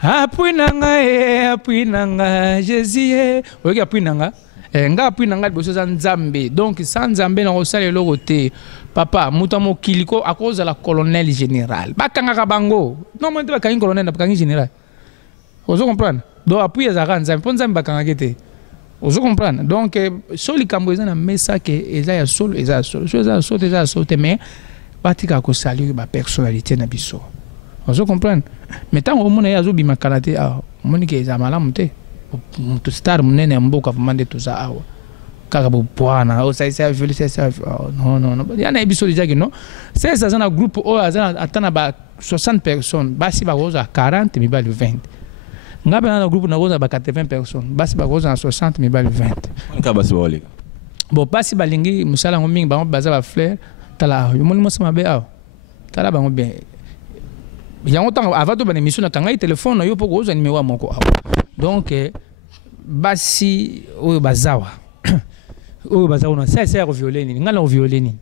apui nanga Jésus, oui apui nanga. Nga apui nanga boso za Nzambe, donc sans Nzambe na osala loko te. Papa, mutamo kiliko à cause de la colonel général. Bakanga bango. Non, moi, je suis colonel, je suis général. Vous comprenez? Donc, appuyez à Nzambe, pour Nzambe bakanga kete. Vous comprenez? Donc, soli kamboza na mesa que eza solo, eza solo. Eza solo, mais batika ko saluer ba personnalité na biso. Vous comprenez? Mais tant au monde ya zo bima kanate ah, moni ke eza malamu te. Mutu star munene mboka vumande tuza awa. Kakabu bwana au ça violé ça non il y en a ebiso déjà que non c'est ça un groupe au atana ba 60 personnes basi ba goza 40 mi ba le 20 ngabe na groupe na goza ba 80 personnes basi ba goza 60 mi ba le 20 ka basi ba ole bon basi ba lingi musala ngomingi ba baza ba fleur tala yo moni mosama be aw tala ba ngobe yango tant avant to ba émission na kanga téléphone yo poko goza numéro moko aw donc basi o bazawa oh bazauna ça c'est violé ni ngala violé ni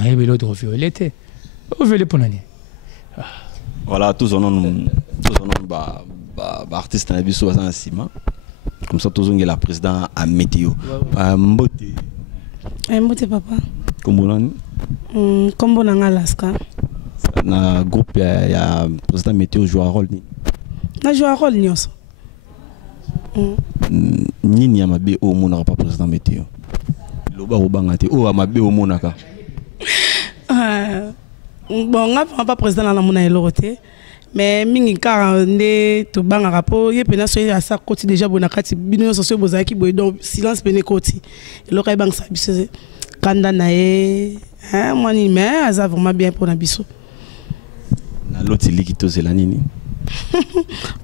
ay be l'autre violé te violé pour nani voilà tous on ba artiste na biso bazana sima comme ça tous on est la président à météo mbote papa kombo nani kombo na Alaska na groupe ya président météo joue un rôle ni na joue un rôle nyonso nini ya mabe o mona pas président météo loba obangate o amabe o monaka bon nga pas président na mona elorote mais mingi ka nde to bangaka po ye pena so ya sa koti déjà bonakati bino so so bozaki boy donc silence pene koti eloko e bangsa biso kanda na e hein moi ni mais aza vraiment bien pour na biso na loti likito zela nini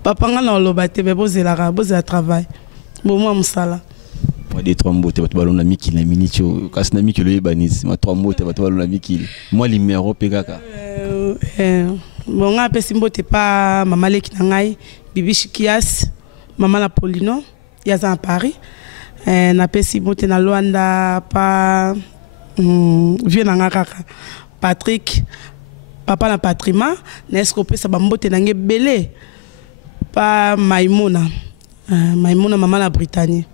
papa nga na lobate be bozela travail bon moi musala moi des 3 mots te balon na miki na minute kasi na miki lo yebanisi ma 3 mots te balon na miki moi numéro pekaka bon nga pesi mbote pa mama leki na ngai bibi Shikias mama na Polino yaza à Paris na pesi mbote na Luanda pa vieux na nga kaka Patrick papa na Patrima na escope sa bambote na nge belé pa Maimouna mama na Britannie.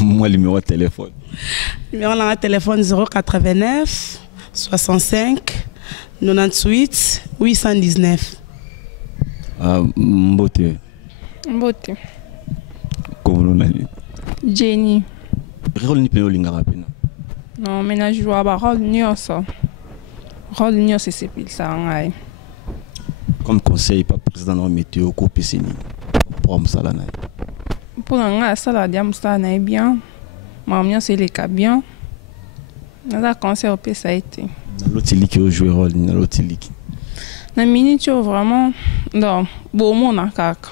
Moi numéro de téléphone. Numéro de téléphone 089 65 98 819. Mbote. Comment on a dit? Jenny. Rôle ni peno linga rapina. Non, mais na joue ba rôle nyonso. Rôle nyonso c'est pile ça ngai. Comme conseil pas président de météo ko pesini. Pour msala na. Pour nga sala dia msala na bien. Mamia c'est les cas bien. naza concert pe ça a été l'autre ligue au jouer rôle na l'autre ligue na minute vraiment non bomona kaka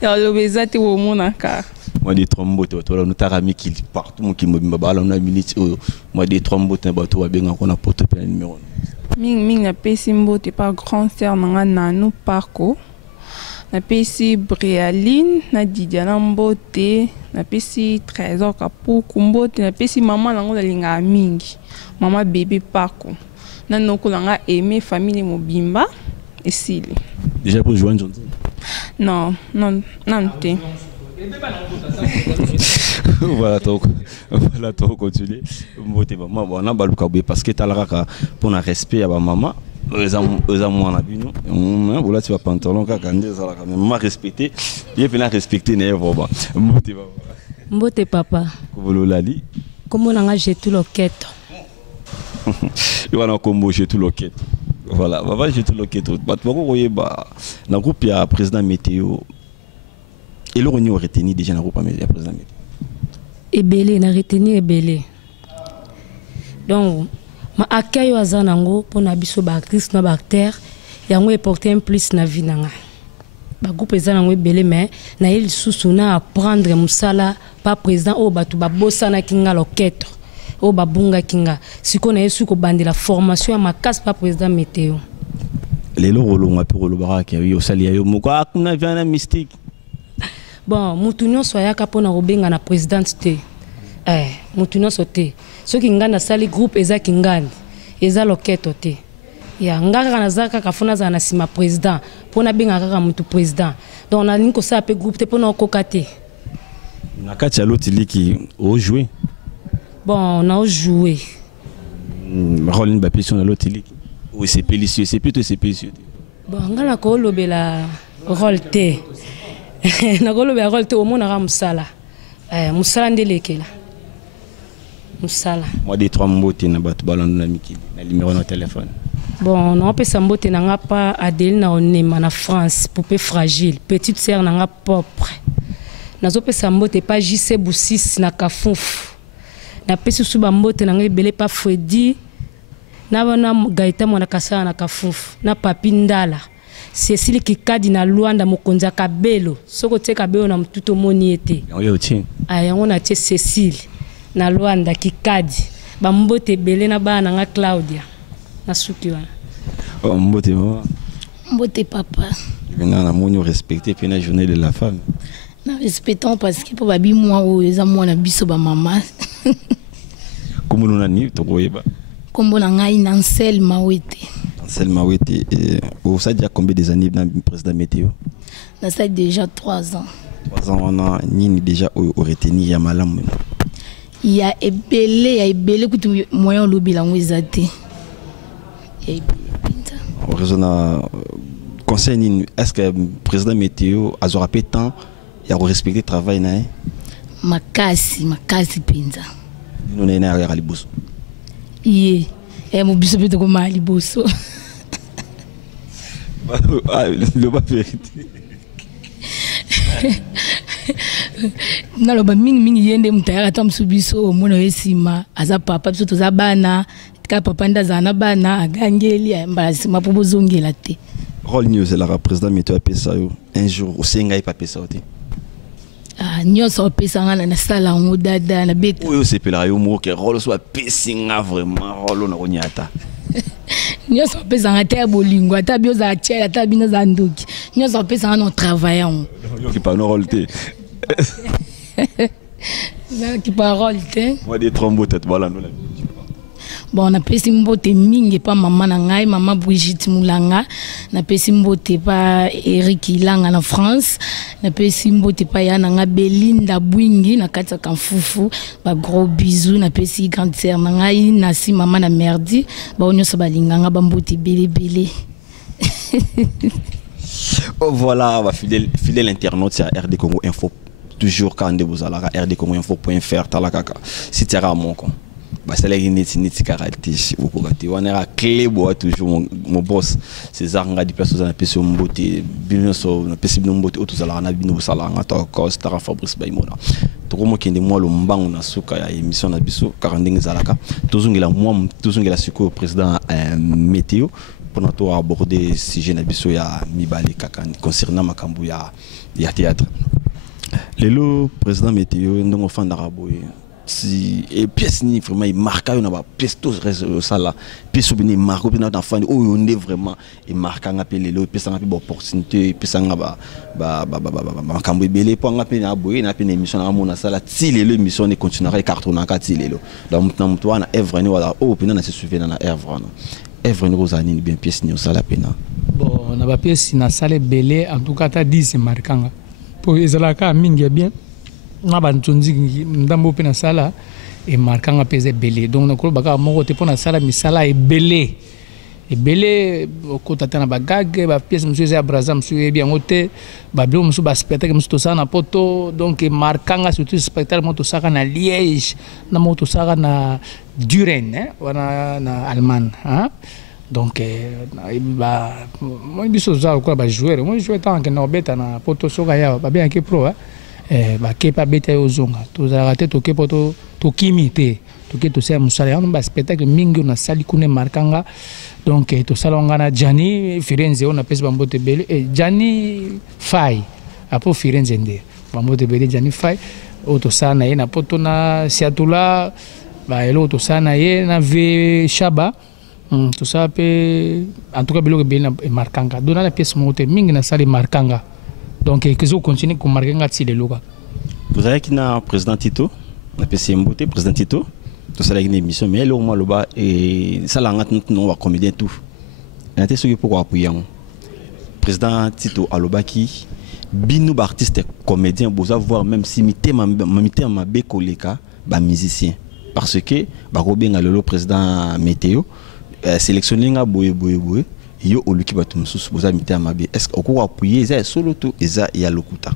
ya le bezate bomona kaka moi des trombotes to la notara miki partout mon qui me bala na minute moi des trombotes bato ba benga kona porte pe numéro ming na pesi mbote pas grand sœur nanga nanu parko na pesi Brialine na Didiana mbote na pesi Trésor Kapuku mbote na pesi maman nango la linga mingi mama bébé parko na noko langa aimer famille mobimba esili déjà pour joindre Johnson non te voilà to continuer mbote maman bona baluka parce que talaka pour na respect à maman eza mwana bino voilà tu vas pantalon kaka ndeza la quand même respecter il faut respecter ne voba mbote papa ko lali comment on a jeté loquette il va combo jeté loquette voilà va jeté loquette ba koyeba na groupe ya président météo et le réunion retenu déjà na groupe ya président météo ebele na retenu ebele donc ma accueil aza nango pona biso ba artiste na ba acteur yango porter un plus na vie nanga ba groupe eza nango ebele mais na il susu na apprendre musala pas président o batu ba bosana kinga loquette o ba bunga kinga siko na yesu ko bandela formation ya makasi pas président météo lelo rolonga pe rolobara ki yo sali yo moko akuna vana mystique bon mutu nyonso ayaka pona kobenga na présidente te mutu nyonso te soki nganda sali groupe eza kingandi eza loketo te ya ngaka nazaka kafuna za na sima président pona benga kaka mutu président donc na linko sa pe groupe te pona okoka te na kati ya loti liki o jouer bon on a joué rôle ni ba question na loti liki ou c'est délicieux c'est plutôt c'est délicieux bon ngala ko lobela rôle te na ko lobela rôle te o mona ra musala musala ndelekela musala moi des trois mbote na batu balanda na miki na numéro na téléphone bon non pe sambote na nga pa Adèle na onema na France poupée fragile petite sœur na nga propre nazo pe sambote pa JC Bousis na Kafunfu na pesi suba mbote na nga ebele pa Freddy na wana Gaita mwana kasana na Kafunfu na Papi Ndala Cécile Kikadi na Luanda mokonza Kabelo soko te Kabelo na mtuto moni ete yo ti yango na te Cécile na Luanda Kikadi ba mbote belé na bana nga Claudia na suki wana mbote papa na monyo respecter puis na journée de la femme na respectons parce que pour babi moi o eza mwana biso ba mama comme nous nani to koyeba kombo na ngai Nansel Mawete ça déjà combien des années dans le président météo ça déjà 3 ans 3 ans on a ni déjà au retenir ya malamu il y a ebele kutu moyen lobila ngwezate raison conseil est-ce que président météo a rappelé temps il a respecté travail na makasi penza nous na ya liboso ye mo biso peto ko ma liboso le ba vérité naloba mingi yende mutayaka ta msubiso mona yesima aza papa biso toza bana ka papa ndaza na bana agangeli mbala sima po bozongela te rôle news la président météo a pesa yo un jour au senga e pa pesa te nyonso pesa ngana na sala ngo dada na beta oyo sepela yo mo ke rôle so pesinga vraiment rôle na konyata nyonso pesa ngata bolingo ata bioza achela ata bino za ndoki nyonso pesa ngana travaillant yo ki pa no rôle te qui parole te moi des trombotes voilà nous bon na pesi mbote mingi pa mama na ngai mama Brigitte Mulanga na pesi mbote pa Eric Ilanga na France na pesi mbote pa yana nga Belinda Bwingi na kata Kamfufu ba gros bisous na pesi grande sœur na ngai na si mama na merdi ba onyoso balinganga ba mbote belé oh voilà va fidèle internaute sur RD Congo Info toujours quand vous allez à rdcongoinfo.fr talakaka si tu as mon compte c'est là qu'il n'est caractère on est à clé bois toujours mon boss César ngadi personne na pesi mbote bino so na pesi bino mbote auto zala na bino sala ngata ko Fabrice Baimona tokomokende mwa lombango na suka ya émission na biso kaka ndenge ezalaka tozongela sikoyo président météo mpona to aborder sujet na biso ya mibale kaka concernant makambo ya théâtre lelo président météo ndenge ofandaka boye si et pièce ni vraiment il marque on a pièce tout ça là pièce bien marque bien dans fan oh on est vraiment il marque un appel lelo pièce un peu opportunité pièce un ba makambo belé pour un appel na boye na appel émission na mona sala ti lelo émission ne continuera carton na ti lelo donc na mtu na evre ni wala oh pena na se souvenir na evre ni rozani bien pièce ni sala pena bon na ba pièce na sala belé en tout cas ta 10 marquanga pour ezalaka mingi bien na bantunzi ndambo pe na sala e marquanga pese belé donc nakolo baka moko te pona sala misala e belé ko tata na bagage ba pièce monsieur za braza monsieur bien ngote ba blo monsieur ba spectacle monsieur to sana poto donc e marquanga surtout spectacle moto saka na Liège na moto saka na Duren wana na Allemagne hein donc ba moi biso za ko ba jouer moi jouer tant que no beta na poto soka ya ba bien que pro ba kepa beta yozonga tozala te toke poto tokimite toke to se musala ya ba spectacle mingi na sali kune markanga donc to salonga na Jani Firenze on appelle bambote bele Jani Fai apo Firenze nde bambote bele Jani Fai o to sana ye na poto na Siatula ba elo to sana ye na ve Shaba to sape en tout cas belo bele na markanga dona la pièce mote mingi na sali markanga. Donc, que vous continuez à marquer les locaux. Vous avez qui na président Tito, na PCMBOT, président Tito, tout ça là une émission, mais là au moins là-bas et ça là on va comédien tout. On a été sûr pour appuyer. Président Tito Alobaki, binu artiste comédien, vous allez voir même si mité ma békoleka, ba musicien, parce que ba Robin a le président météo sélectionné nga boye. Yo oluki batu mususu boza mita mabe est-ce ko appuyer za solo to eza ya lokuta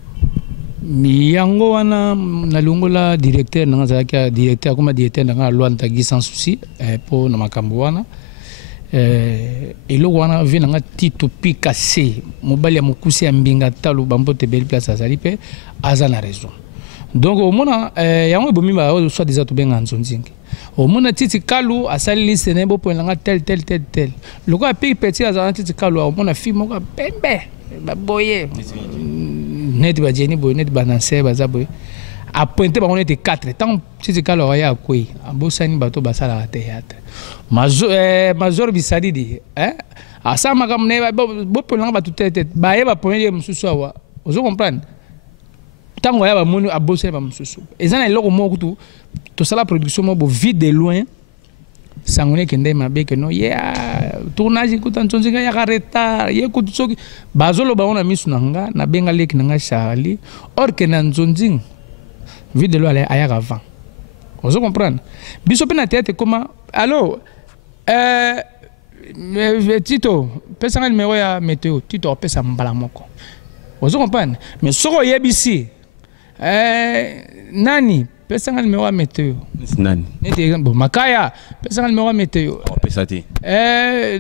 yango wana na longola directeur na zaka directeur comme directeur na Luanda gi sans souci pour na makambo wana elo wana vina nga Tito Pikase mobali ya mokusi ya mbinga talo bambote belle place azali pe aza na raison donc au mona yango bomi ba soit déjà to benga nzonzingi au mona Titi Kalu asali liste ne bo point nga tel le ko api petit azana Titi Kalu au mona fi moko pembe ba boye net ba jeni boye net ba nanse ba za boye a pointer ba on était 4 tant Titi Kalu ya koi abosani bato basala théâtre major bisadidi asa makamne bo point nga ba tout tête ba ye ba point mususu wa ozo comprendre tango ya ba moni abosani ba mususu ezana eloko moko tu to sala production mo bo vide de loin sangone kende mabe ke no ya tournage kuta ntonzinga ya kareta ye kutu soki bazolo ba ona misu nanga na benga leki nanga Charlie or que na ntonzinga vide de loin aya avant vous comprenez biso pe na tête comment allo Tito pesa nga numéro ya météo Tito pesa mbala moko vous comprenez mais soko yebisi nani pesa nga numéro ya météo nani nete bon makaya pesa nga numéro ya météo pesa ti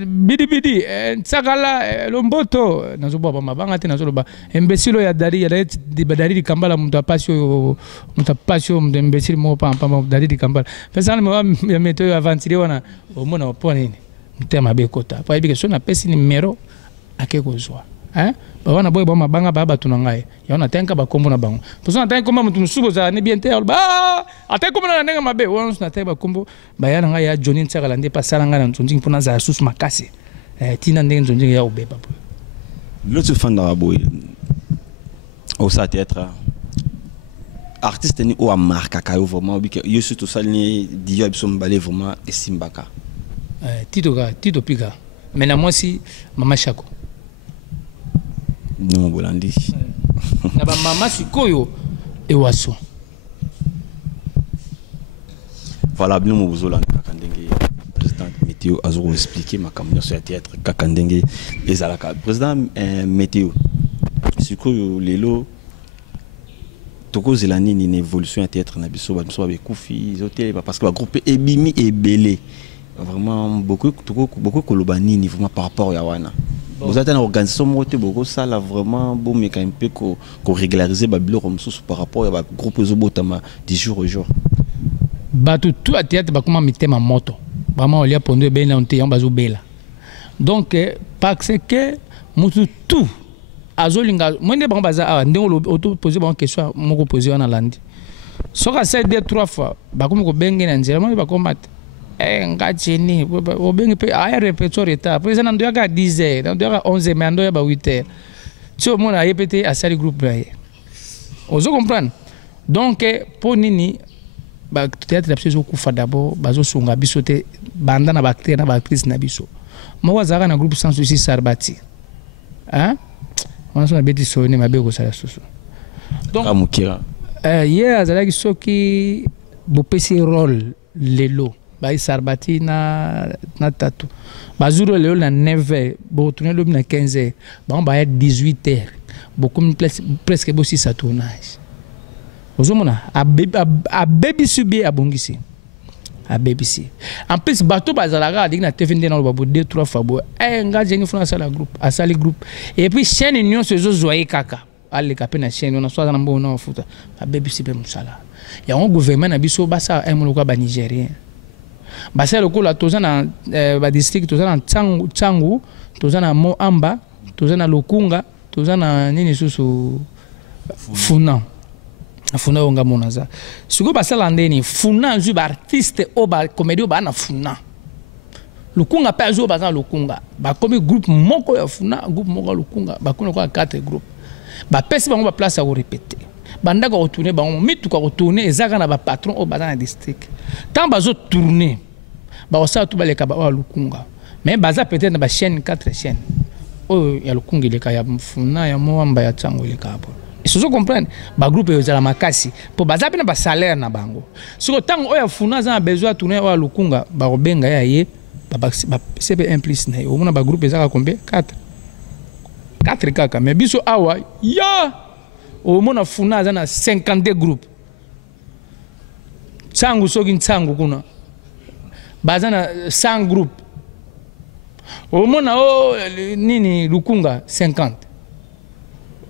bidi tsakala lomboto nazoba mabanga te nazoba imbécile ya dari di kambala mutu apasio mutu imbécile mo pampa dari di kambala pesa nga numéro ya météo aventurier wana omona opona nini mutema bekota pa ebike so na pesi numéro akekozwa bawana boy ba mabanga ba batu na ngai yona tenka ba kombo na bango poso na tenka komba mutu musubo za ne bien te ba ate kombo na ndenga mabe wona na tenka ba kombo ba yana ngai ya Johnny Ntsakala nde pasala ngai na nzonzi mpona za susu makasi tina ndenge nzonzi ya obeba po l'autre fan da boy au sa théâtre artiste ni o marka kayo vraiment bi que yo surtout salni dio bisom balé vraiment et simbaka Tito Pika mais na moi si mama Chako non bolandi na ba mama sikoyo e waso voilà bien mo bozola kakandenge président météo azoko expliquer ma campagne sur théâtre kakandenge ezalaka président météo sikoyo lelo toko zelani ni évolution ya théâtre na biso ba biso ba kufi hôtel parce que ba groupe ebimi et belé vraiment beaucoup koloba nini vraiment par rapport ya wana Vous êtes une organisation qui ça là vraiment bon mais quand peu qu'on régulariser babilo comme ça par rapport à groupe Zobotama du jour au jour. Bah tout à théâtre bah comment mettre ma moto. Vraiment on lui a pondu bien là on te bazo bela. Donc parce que mutu tout azolinga moi ne bon baza ndenge auto poser bonne question moko poser na landi. Soka c'est 2-3 fois bah comme ko bengi na nzela moi ba combattre. Ngachini obengi pe aya répétition retard pour ça nando yaka 10h nando yaka 11h mais nando yaka 8h tu au moins a répété à sali groupe là ozo comprendre donc pour nini ba théâtre la pièce okufa d'abord bazo sunga biso te banda na bactérie na bactrice na biso mo wazaka na groupe sans souci sarbati hein on a beti soni mabe ko sala susu donc amukira hier azalaki soki bopesi rôle lelo ba sarbati na tatu bazuro lelo na 9h bo tourner le na 15h ba ba 18h beaucoup presque bo 6 tournage ozomona a baby subi abongisi a BBC en plus bateau bazalaka dik na TV ndena lo babo 2-3 fois bo nga jeni funa sala groupe a sali groupe et puis chaîne union se zozoye kaka ale kapé na chaîne on a soit na mbo na futa a BBC pe musala ya on gouvernement na biso basa emuluka ba Nigérien basa lokola toza na ba district toza na Tsangu toza na Moamba toza na Lukunga toza na nini susu Funa onga monaza siko basala ndeni Funa nzu ba artiste o ba comédie ba na Funa Lukunga pa zo baza Lukunga ba comme groupe moko ya Funa groupe moko Lukunga ba kono kwa 4 groupe ba pesi bango ba place à répéter banda ko retourner bango mitu ko retourner ezaka na ba patron o baza na district tant bazo tourner ba osa tout ba leka ba Lukunga mais baza peut-être na ba chaîne 4 chaînes o ya Lukunga ile ka ya Funa ya Moamba ya Tsango ile ka hapo. Et si vous comprenez, le groupe est à la makasi. Pour baza pena ba salaire na bango. Si autant oya Funa za besoin de tourner wa Lukunga, ba robenga ya ye, ba CP implice na yo. Mona ba groupe ezaka combien? 4 kaka. Mais biso awa ya o mona Funa za na 52 groupes. Tsangu soki Tsangu kuna. Baza na 100 groupes. O mona o nini Lukunga 50.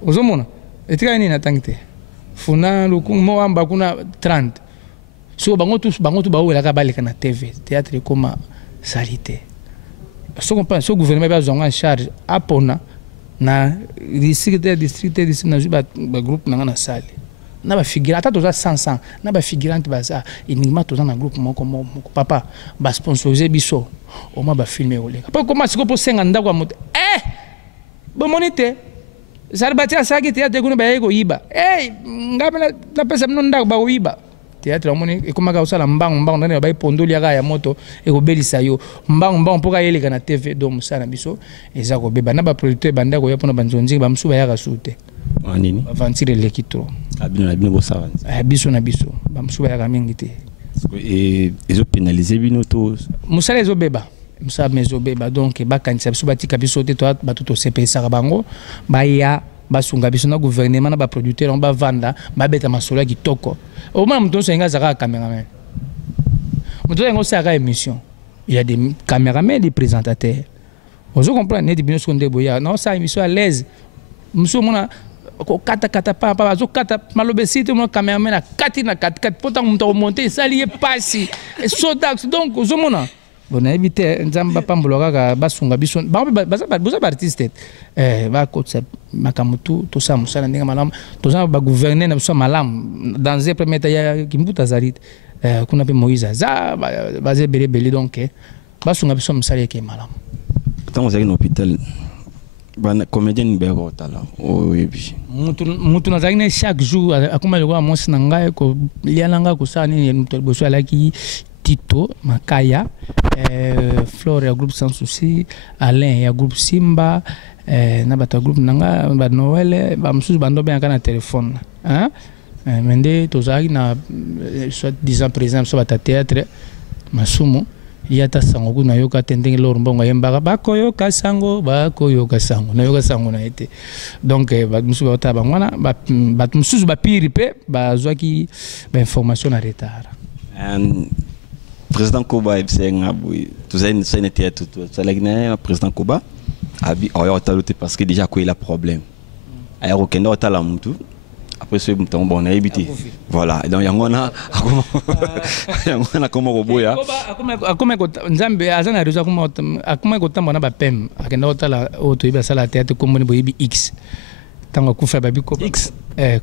Ozomona etika nini natangite Funa Lukunga Moamba kuna 30 so bango tu ba wela ka baleka na TV théâtre comme salité so comprendre so gouvernement ba zonga en charge apona na district na ba groupe na salle na ba figurant ata toza 500 na ba figurante baza uniquement toza na groupe moko papa ba sponsoriser biso o ma ba filmer oleka po comment siko po senga ndako ya moto bo monite Sarbati asaki théâtre kuna ba yego iba ngapela na pesa mno ndako ba iba théâtre omoni ekomaka osala mbango ndani ba ipondoli yaka ya moto ekobelisa yo mbango mpoka yeleka na TV do musana biso eza ko beba na ba producteur bandako ya pona banzonzi ba msuba yaka sute nini avantir l'équitro abino bo sawa biso na biso ba msuba yaka mingi te ezo pénaliser bino to musala ezo beba msa mezo beba donc bakanisa biso batika biso te to batuto CPSA bango baya basunga biso na gouvernement na ba producteur on ba vanda ba beta masolo kitoko au moins muto senga zaka cameraman muto ngo saka émission il y a des caméramans des présentateurs on comprend ne dibino sonde boya non ça émission à l'aise muso mona ko kata pa zo kata malobe site mo cameraman na kati na kat potang muto monter sali pasi so donc zo mona bon éviter nzamba pambulo kaka basunga biso baza ba artiste ba kotsa makamutu to sa musala ndenge malam to za ba gouverner na biso malam dans un premier temps ya kimbuta zarit kuna pe Moïse za baze belebele donc basunga biso musala ke malam tant vous êtes en hôpital ban comédien beko tala o yebi mutu na zagine chaque jour akoma le kwa monsi na ngai ko lialanga ko sa ni mutu boso alaki Tito Makaya Flore ya groupe sans souci Alain ya groupe Simba na bata groupe nanga ba Noël ba msusu bando bien kana téléphone hein mende tozaki na soit 10 ans présent so bata théâtre masumo yata sango kuna yoka tendenge lor mbongo yembaka bakoyoka sango na yoka sango na été donc ba msusu bata bangwana ba msusu ba piri pe ba zwaki ba information na retard président Koba tu sais une théâtre tu sais le président Koba abi oyo talote parce que déjà quoi il a problème aya ko kenda otala mutu après ce mutu bon na ebité voilà donc yangona comment roboya akoma ko nzambe azana rezo akoma ko tamba na ba pem akenda otala oto iba sala tete komoni boyibi x tango kufa babi ko x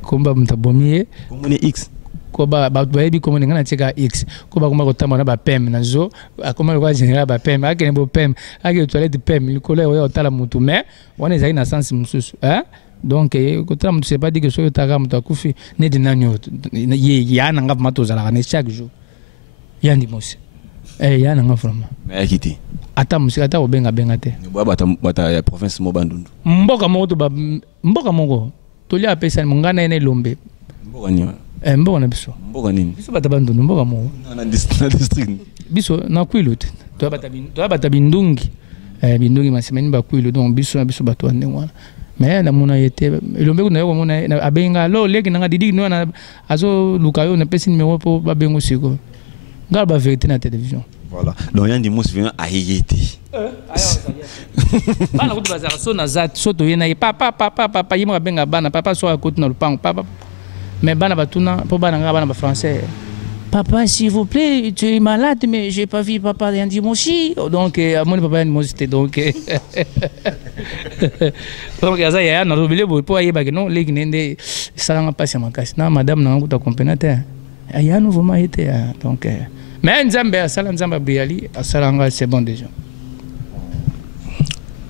komba mtabomie komoni x ko ba bayebi komoni ngana cheka x ko ba kuma ko tamba na ba pem na zo akoma ko general ba pem akene bo pem ake toilette pem likolo yo otala mutu mais wana ezali na sens mususu donc ko tala mutu c'est pas dit que so yotaka mutu akufi ne dinanyo ya nanga mato zala ne chaque jour yandi mose yana nga vraiment mais akiti ata musika ata obenga benga te bata ya province mo bandundu mboka moko to mboka moko tolia pesa mungana ene lombe mboka ni mboka na biso mboka nini biso bata bandundu mboka moko na district biso na kwilu te to bata bindungi bindungi masemeni ba kwilu donc biso bato ande wana mais na mona yete lombe ko na yo mona abenga lo leki nanga didi no na azo lukayo na pesi numéro po babengo siko ngal ba vérité na télévision. Voilà. Donc yandi mos vient à yéti. Bana ko bazara so na zat so to yena papa yima benga bana papa so akoti na lupango papa mais bana batuna po bana nga bana ba français. Papa, s'il vous plaît, tu es malade, mais j'ai pas vu papa Yandi Moshi. Donc, mon papa Yandi Moshi, donc. Donc, il y a un autre billet pour y aller. Non, les Guinéens, ça n'a pas passé ma casse. Non, madame, n'a pas accompagné. Il y a un nouveau mari. Donc, mais Nzambe, Nzamba Briali, Salanga, c'est bon déjà.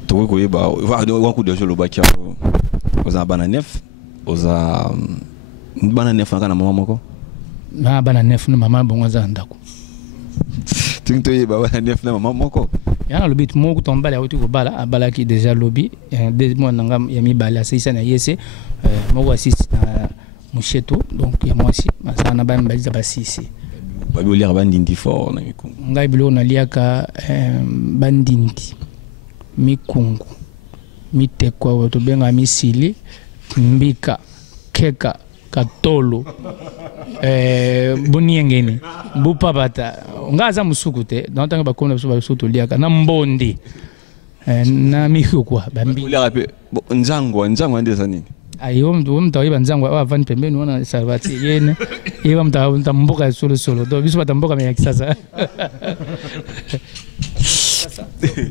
Tu vois, il y a un coup de jeu au bac. Aux bananef, aux bananef, on a un moment. Na bana nef na mama bongo za ndako tinto ye ba bana nef na mama moko yana lobi moko tombala ya ko bala abala ki déjà lobi des mois nanga ya mi bala sisa na yese moko assist na musheto donc ya mwasi masana ba mbaliza ba sisi ba bi olira bandindi fort na mikungu ngai bilo na liaka bandindi mikungu mitekwa to benga misili mbika keka katolo boniengeni bupapata ngaza musuku te donc ba kona so ba so to liaka na mbondi na miku kwa bambi nzangwa ndeza nini ayo mtu iba nzangwa wa van pembeni wana salvati yene iba mtamboka solo do biso batamboka me yakisasa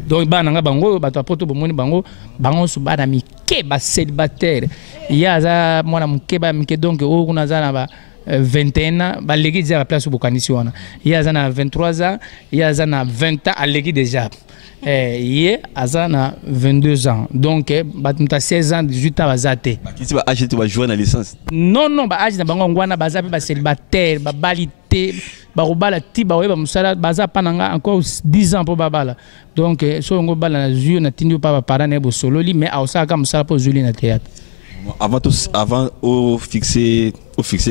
donc bana nga bango bato apoto bomoni bango su bana mike ba célibataire yaza mwana mukeba mike donc o kuna zana ba 21 ans ba legi déjà place bokanisi wana yaza na 23 ans yaza na 20 ans alegi déjà ye azana 22 ans donc batumta 16 ans 18 ans bazate bakiti ba âge tu ba jouer na licence non ba âge na bango ngwana bazape ba célibataire ba balité ba robala ti ba weba musala baza pananga encore 10 ans pour babala donc so ngo bala na jeu na tindu pa parana ne bo sololi mais ausaka musala pour joli na théâtre avant au fixer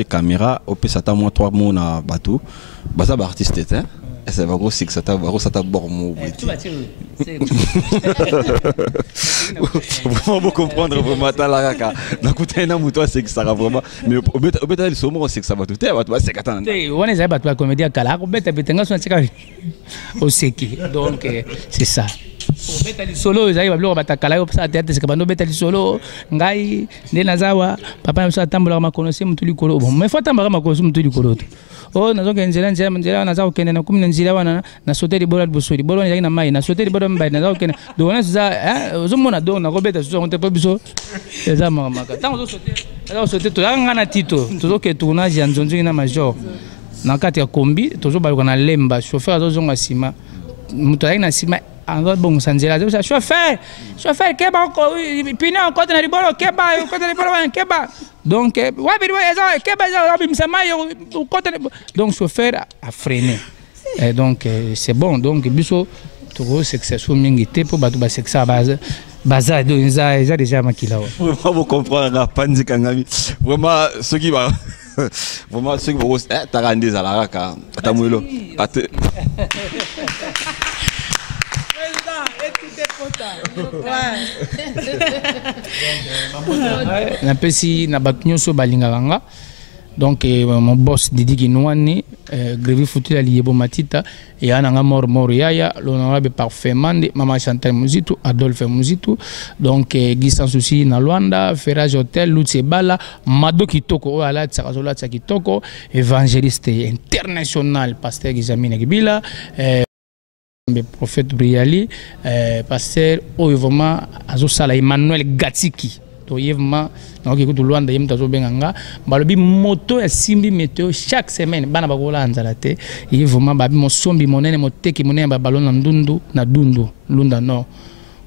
caméra au peut s'attendre moins 3 mots na bateau baza ba artiste hein c'est pas gros c'est ça ta bormo vraiment vous comprendre vraiment ta la raka na kutena muto c'est que ça va vraiment mais au beta le somo c'est que ça va tout est va c'est qu'attendre on est pas toi comédien kala ko beta betenga so tsika au seki donc c'est ça au beta li solo ezali bablo batakala yo ça tête c'est que bando beta li solo ngai ne nazawa papa so atambola makonosi mutu likolo bon mais faut tambara makonosi mutu likolo oh nazoka njela naza kende na kumi njela wana na soteri bola bosori bola ni na mai na soteri bola mbai naza kende do na za ozomona do na kobeta so on te pas biso eza maka tango zo sote to ngana tito tozoke tuna ya nzonzo na major na kati ya kombi tozo baluka na lemba chauffeur azozonga sima mutu ayi na sima anga bon sanjela zo chauffeur keba ko pina ko na libolo keba ko na libolo keba donc wa biri wa keba za bimsama yo ko donc chauffeur a freiné et donc c'est bon donc biso to successful mingi te po batu ba sexa baza do za déjà makila vraiment vous comprendre la panzi kangami vraiment ce qui va vraiment ce qui va tarande za la raka atamuelo na pesi na bato nyonso balingaka nga donc mon boss Didi Kinouani Grévi Foutu la Liebo Matita et Ananga Mor Yaya l'honorable parfait Mande Mama Chantal Muzitu Adolphe Muzitu donc Guy Sans Souci na Luanda Ferrage Hotel Lutse Bala Mado Kitoko ala Tsakazola Tsakitoko évangéliste international pasteur Gizamine Gibila le prophète Briali pasteur vraiment azosala Emmanuel Gatiki toyevement donc écoute Luanda yem tazo benganga balobi moto ya simbi météo chaque semaine bana bakola anzala te yevement babi mo sombi monene moteki monene ba ballon na ndundu na dundu lunda no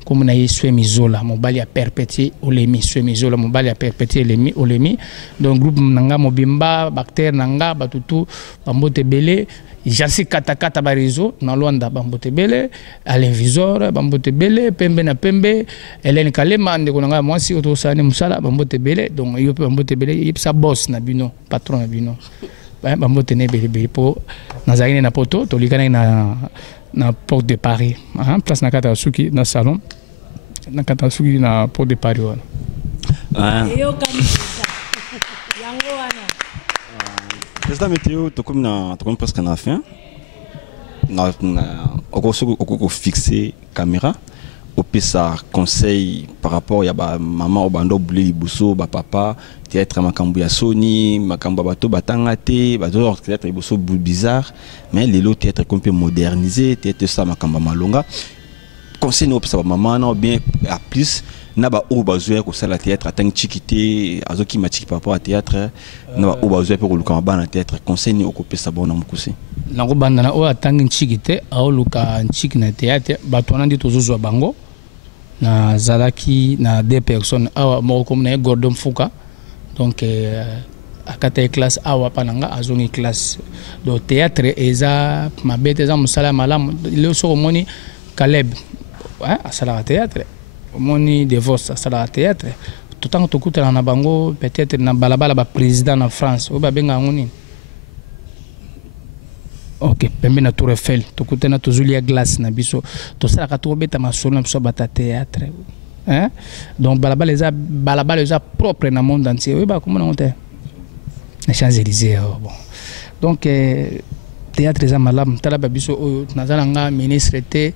comme na yeswe mizola mobali ya perpétuer olemi swe mizola mobali ya perpétuer olemi donc groupe nanga mobimba bactère nanga batutu bambote belé Jansi katakata ba réseau na Luanda bambote belé Alain Visor bambote belé pembe na pembe Hélène Kalema ndeko nanga mwasi otosane musala bambote belé donc yo bambote belé yipsa boss na bino patron na bino bambote ne belé po nazali na poto tolikana na porte de Paris place na kata suki na salon na kata suki na porte de Paris yo kanisa yango wana président météo comme presque na fin na oko fixer caméra au pesa conseil par rapport ya ba maman obando buli libuso ba papa théâtre makambu ya Sony makambu bato batanga te bato théâtre libuso bizarre mais les lots théâtre qu'on peut moderniser théâtre ça makambu malonga conseil no pesa ba maman ou bien à plus na ba o bazoya ko sala théâtre atang chikité azoki matiki par rapport à théâtre na ba o bazoya pour le kamba na théâtre conseil ni okopé ça bon na mukusi na ko banda na o atang chikité a luka chiki na théâtre bato na ndi tozozo bango na zalaki na deux personnes awa mo comme na Gordon Fouka donc akata classe awa pananga azongi classe do théâtre eza mabete za musala malamu le so moni Caleb asala théâtre moni divorce asala théâtre tout temps tokutana na bango peut-être na balabala ba président na France o ba benga ngoni ok pembe na Tour Eiffel tokutana tozulia glace na biso to sala ka to beta masolo na biso bata théâtre donc balabala eza propre na monde entier o ba komona ngote na Champs-Élysées bon donc théâtre eza malamu tala ba biso oyo nazala nga ministre te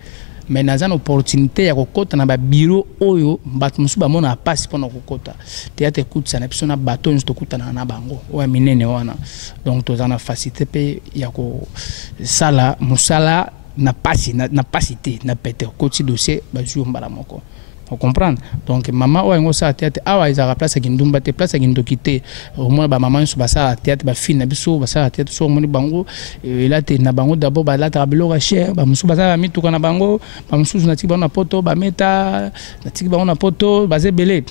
mais naza na opportunité ya kokota na ba bureau oyo bato musu ba mona passe pona kokota théâtre écoute na biso na bato nzo tokuta na bango oya minene wana donc toza na facilité pe ya ko sala musala na passe na passité na pete koti dossier ba jour mbala moko on comprendre donc maman oya ngo sa théâtre awa izaka place ki ndumba te place ki ndokité au moins ba maman so ba sa théâtre ba fille na biso ba sa théâtre so moni bango et te na bango d'abord ba la tabelo ga cher ba musu ba sa mitu kana bango ba musu na tiki ba na poto ba meta na tiki ba na poto ba zebele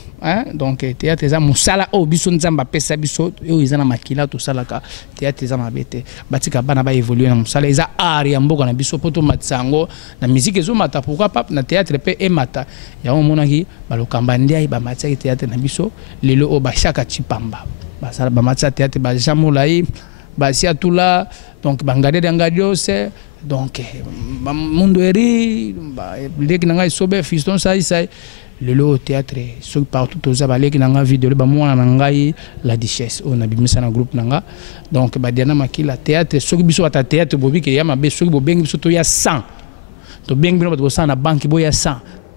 donc théâtre za musala o biso nzamba pesa biso yo izana makila to salaka théâtre za mabete batika bana ba évoluer na musala eza art ya mboka na biso poto matsango na musique ezo mata pourquoi pas na théâtre pe e mata ya monaki balokamba ndia ba matsa théâtre na biso lelo o ba chaka chipamba basala ba matsa théâtre ba jamolai ba siatula donc bangade dangadio c'est donc mundo eri ba leki nanga sobe fiston sai lelo théâtre so partout toza ba leki nanga vidéo ba mwana ngai la duchesse on a bimisa na groupe nanga donc ba diana makila théâtre so biso ata théâtre bobiki ya mabe so bobengi biso to ya 100 to bengi bino bato sana banki boya 100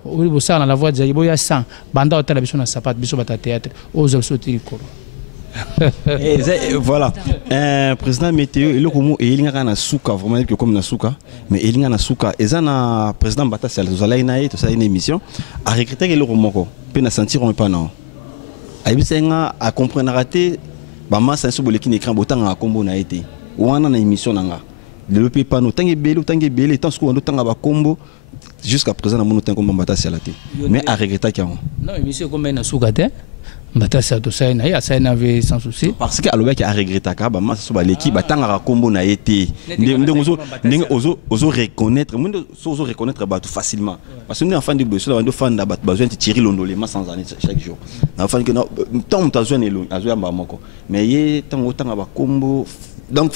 oui vous ça dans la voie de Boya 100 banda hôtel biso na sapat biso bata théâtre aux sortir ko voilà président météo et le komo et ilinga na suka vraiment que comme na suka mais ilinga na suka ezana président bata sel zala inaye to ça une émission a regretter que le komoko pe na sentir on pas non aibisenga a comprendre raté ba massa so boleki écran botanga kombo na été wana na émission nanga le pe pas no tangi belé tant ce qu'on tanga ba kombo jusqu'à présent on a comme batasi à la tête mais à regretter qu'il y a non monsieur comme na soukate batasi à tout ça na ça n'avait sans souci parce que alors qu'il a regretté ka ba massa so ba l'équipe batanga kombo na été ndenge ozo reconnaître monde ozo reconnaître ba tout facilement parce que nous enfant de besoin on fan da bat besoin de tirer l'ondolema sans année chaque jour na enfant que non tant ta zone elo azo yamba moko mais yé tant autant ba kombo donc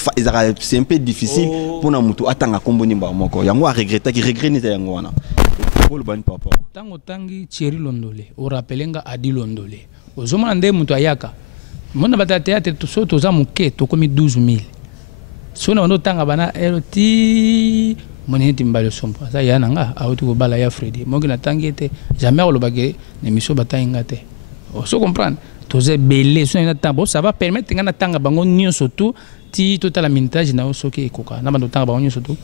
c'est un peu difficile pour na mutu atanga kombo ni ba moko yango a regretter qui regrette ni yango wana pour le ban papa tango tangi Thierry Londolé o rappelenga Adi Londolé ozomana nde mutu ayaka Mon abata théâtre tout ça tous à moqué tout comme 12 000. So na tanga bana eroti moni timbalo sompa. Ça ya nanga auto ko bala ya Freddy. Mo gina tangete jamais on le bagé émission batainga te. On se comprendre. Tous belé so na tambo ça va permettre ngana tanga bango nyo surtout ti total mintage na soki ekoka. Na bando tanga bango nyo surtout.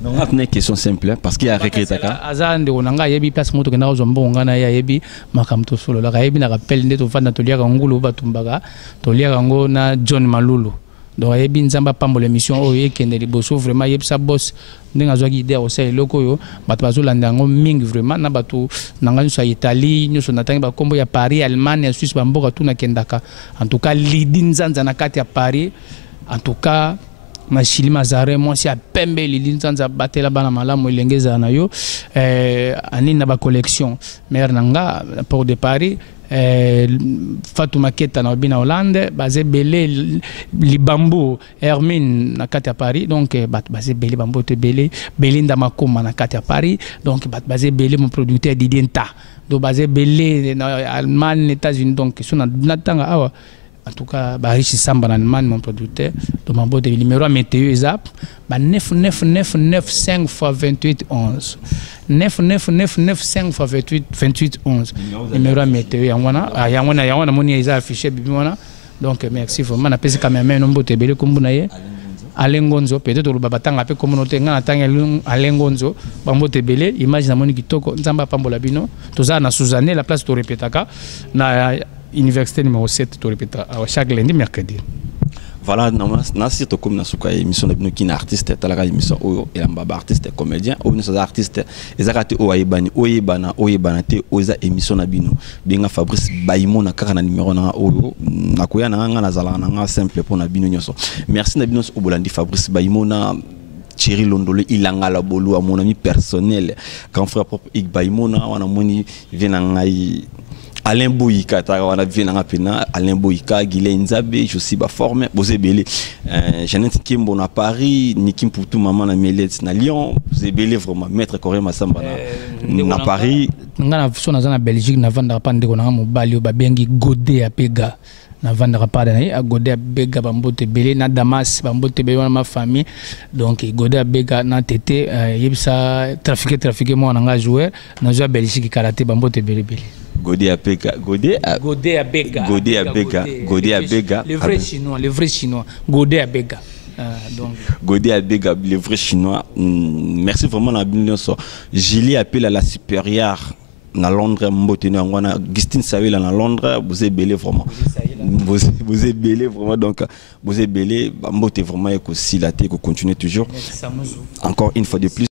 Donc, on a une question simple parce qu'il y a recrété. Azande on a yebi place moto kena ozombo ngana ya yebi makamto solo la yebi na rappel ndeto fanda to liaka ngulu batumbaga to liaka ngo na John Malulu. Donc yebi nzamba pambo l'émission o yekende liboso vraiment yebi sa boss ndinga zwaki idée au sai loko yo bato bazolanda ngo mingi vraiment na bato nanga so Italie nyoso natangi ba kombo ya Paris Allemagne Suisse bamboka tuna kendaka en tout cas lidi nzanza na kati ya Paris en tout cas Machili Mazare moi si a pembe lili nzanza batela bana malamu elengeza na yo anina ba collection mère nanga pour de Paris Fatouma Keta na bina Hollande basé belé libambo Hermine na kati ya Paris donc basé belé bambo te belé Belinda Makoma na kati ya Paris donc basé belé mon producteur Didienta donc basé belé na Allemagne États-Unis donc sona natanga awa en tout cas Barichi Samba Allemagne mon producteur donc mon beau de numéro météo zap 9999 5 fois 28 11 9999 5 fois 28 11 numéro météo yangwana moni isa affiché bibimona donc merci vraiment na pesi quand même nombo tebele kombuna ye Alengonzo peut-être le babatanga pe communauté ngana tanga Alengonzo bambo tebele image na moni kitoko nzamba pambola bino toza na Suzanne la place to répétaka na Université numéro 7 to répéta chaque lundi mercredi. Voilà, na site comme na suka émission na qui na artiste talaka émission oyo elamba ba artiste comédien ou nous artiste ezakati oyebana te oza émission na bino binga Fabrice Baimo na kaka na numéro na oyo na koya na nga na zala na simple pour na bino nyoso. Merci na bino obolandi Fabrice Baimo na Thierry Londolo ilangala bolu à mon ami personnel quand frère propre Igbaimo na wana moni vient ngai Alain Boyika, on a vu Alain Boyika, Guilain Nzabe, je suis formé, Bosé Belé, Jeannette Kimbo na Paris, Nikim Poutou Maman na Melet na Lyon, Bosé Belé vraiment maître Corée Massamba na Paris. Ngana sona na Belgique na vanda pande ko na mobali o babengi Godé à Pega. Na vanda pas à Godé à Bega bambote belé na Damas bambote belé na ma famille donc Godé à Bega na tété yebsa trafiqué moi na joueur na joueur Belgique karaté bambote belé belé. Godé à Bega, Godé à Bega, le vrai chinois, Godé à Bega. Donc Godé à Bega, le vrai chinois. Merci vraiment la bien so. Julie appelle à la supérieure na Londres mbotene ngwana Gustine Sawela na Londres, vous êtes belé vraiment. Vous êtes belé vraiment donc vous êtes belé mbote vraiment et que si la té que continue toujours. Encore une fois de plus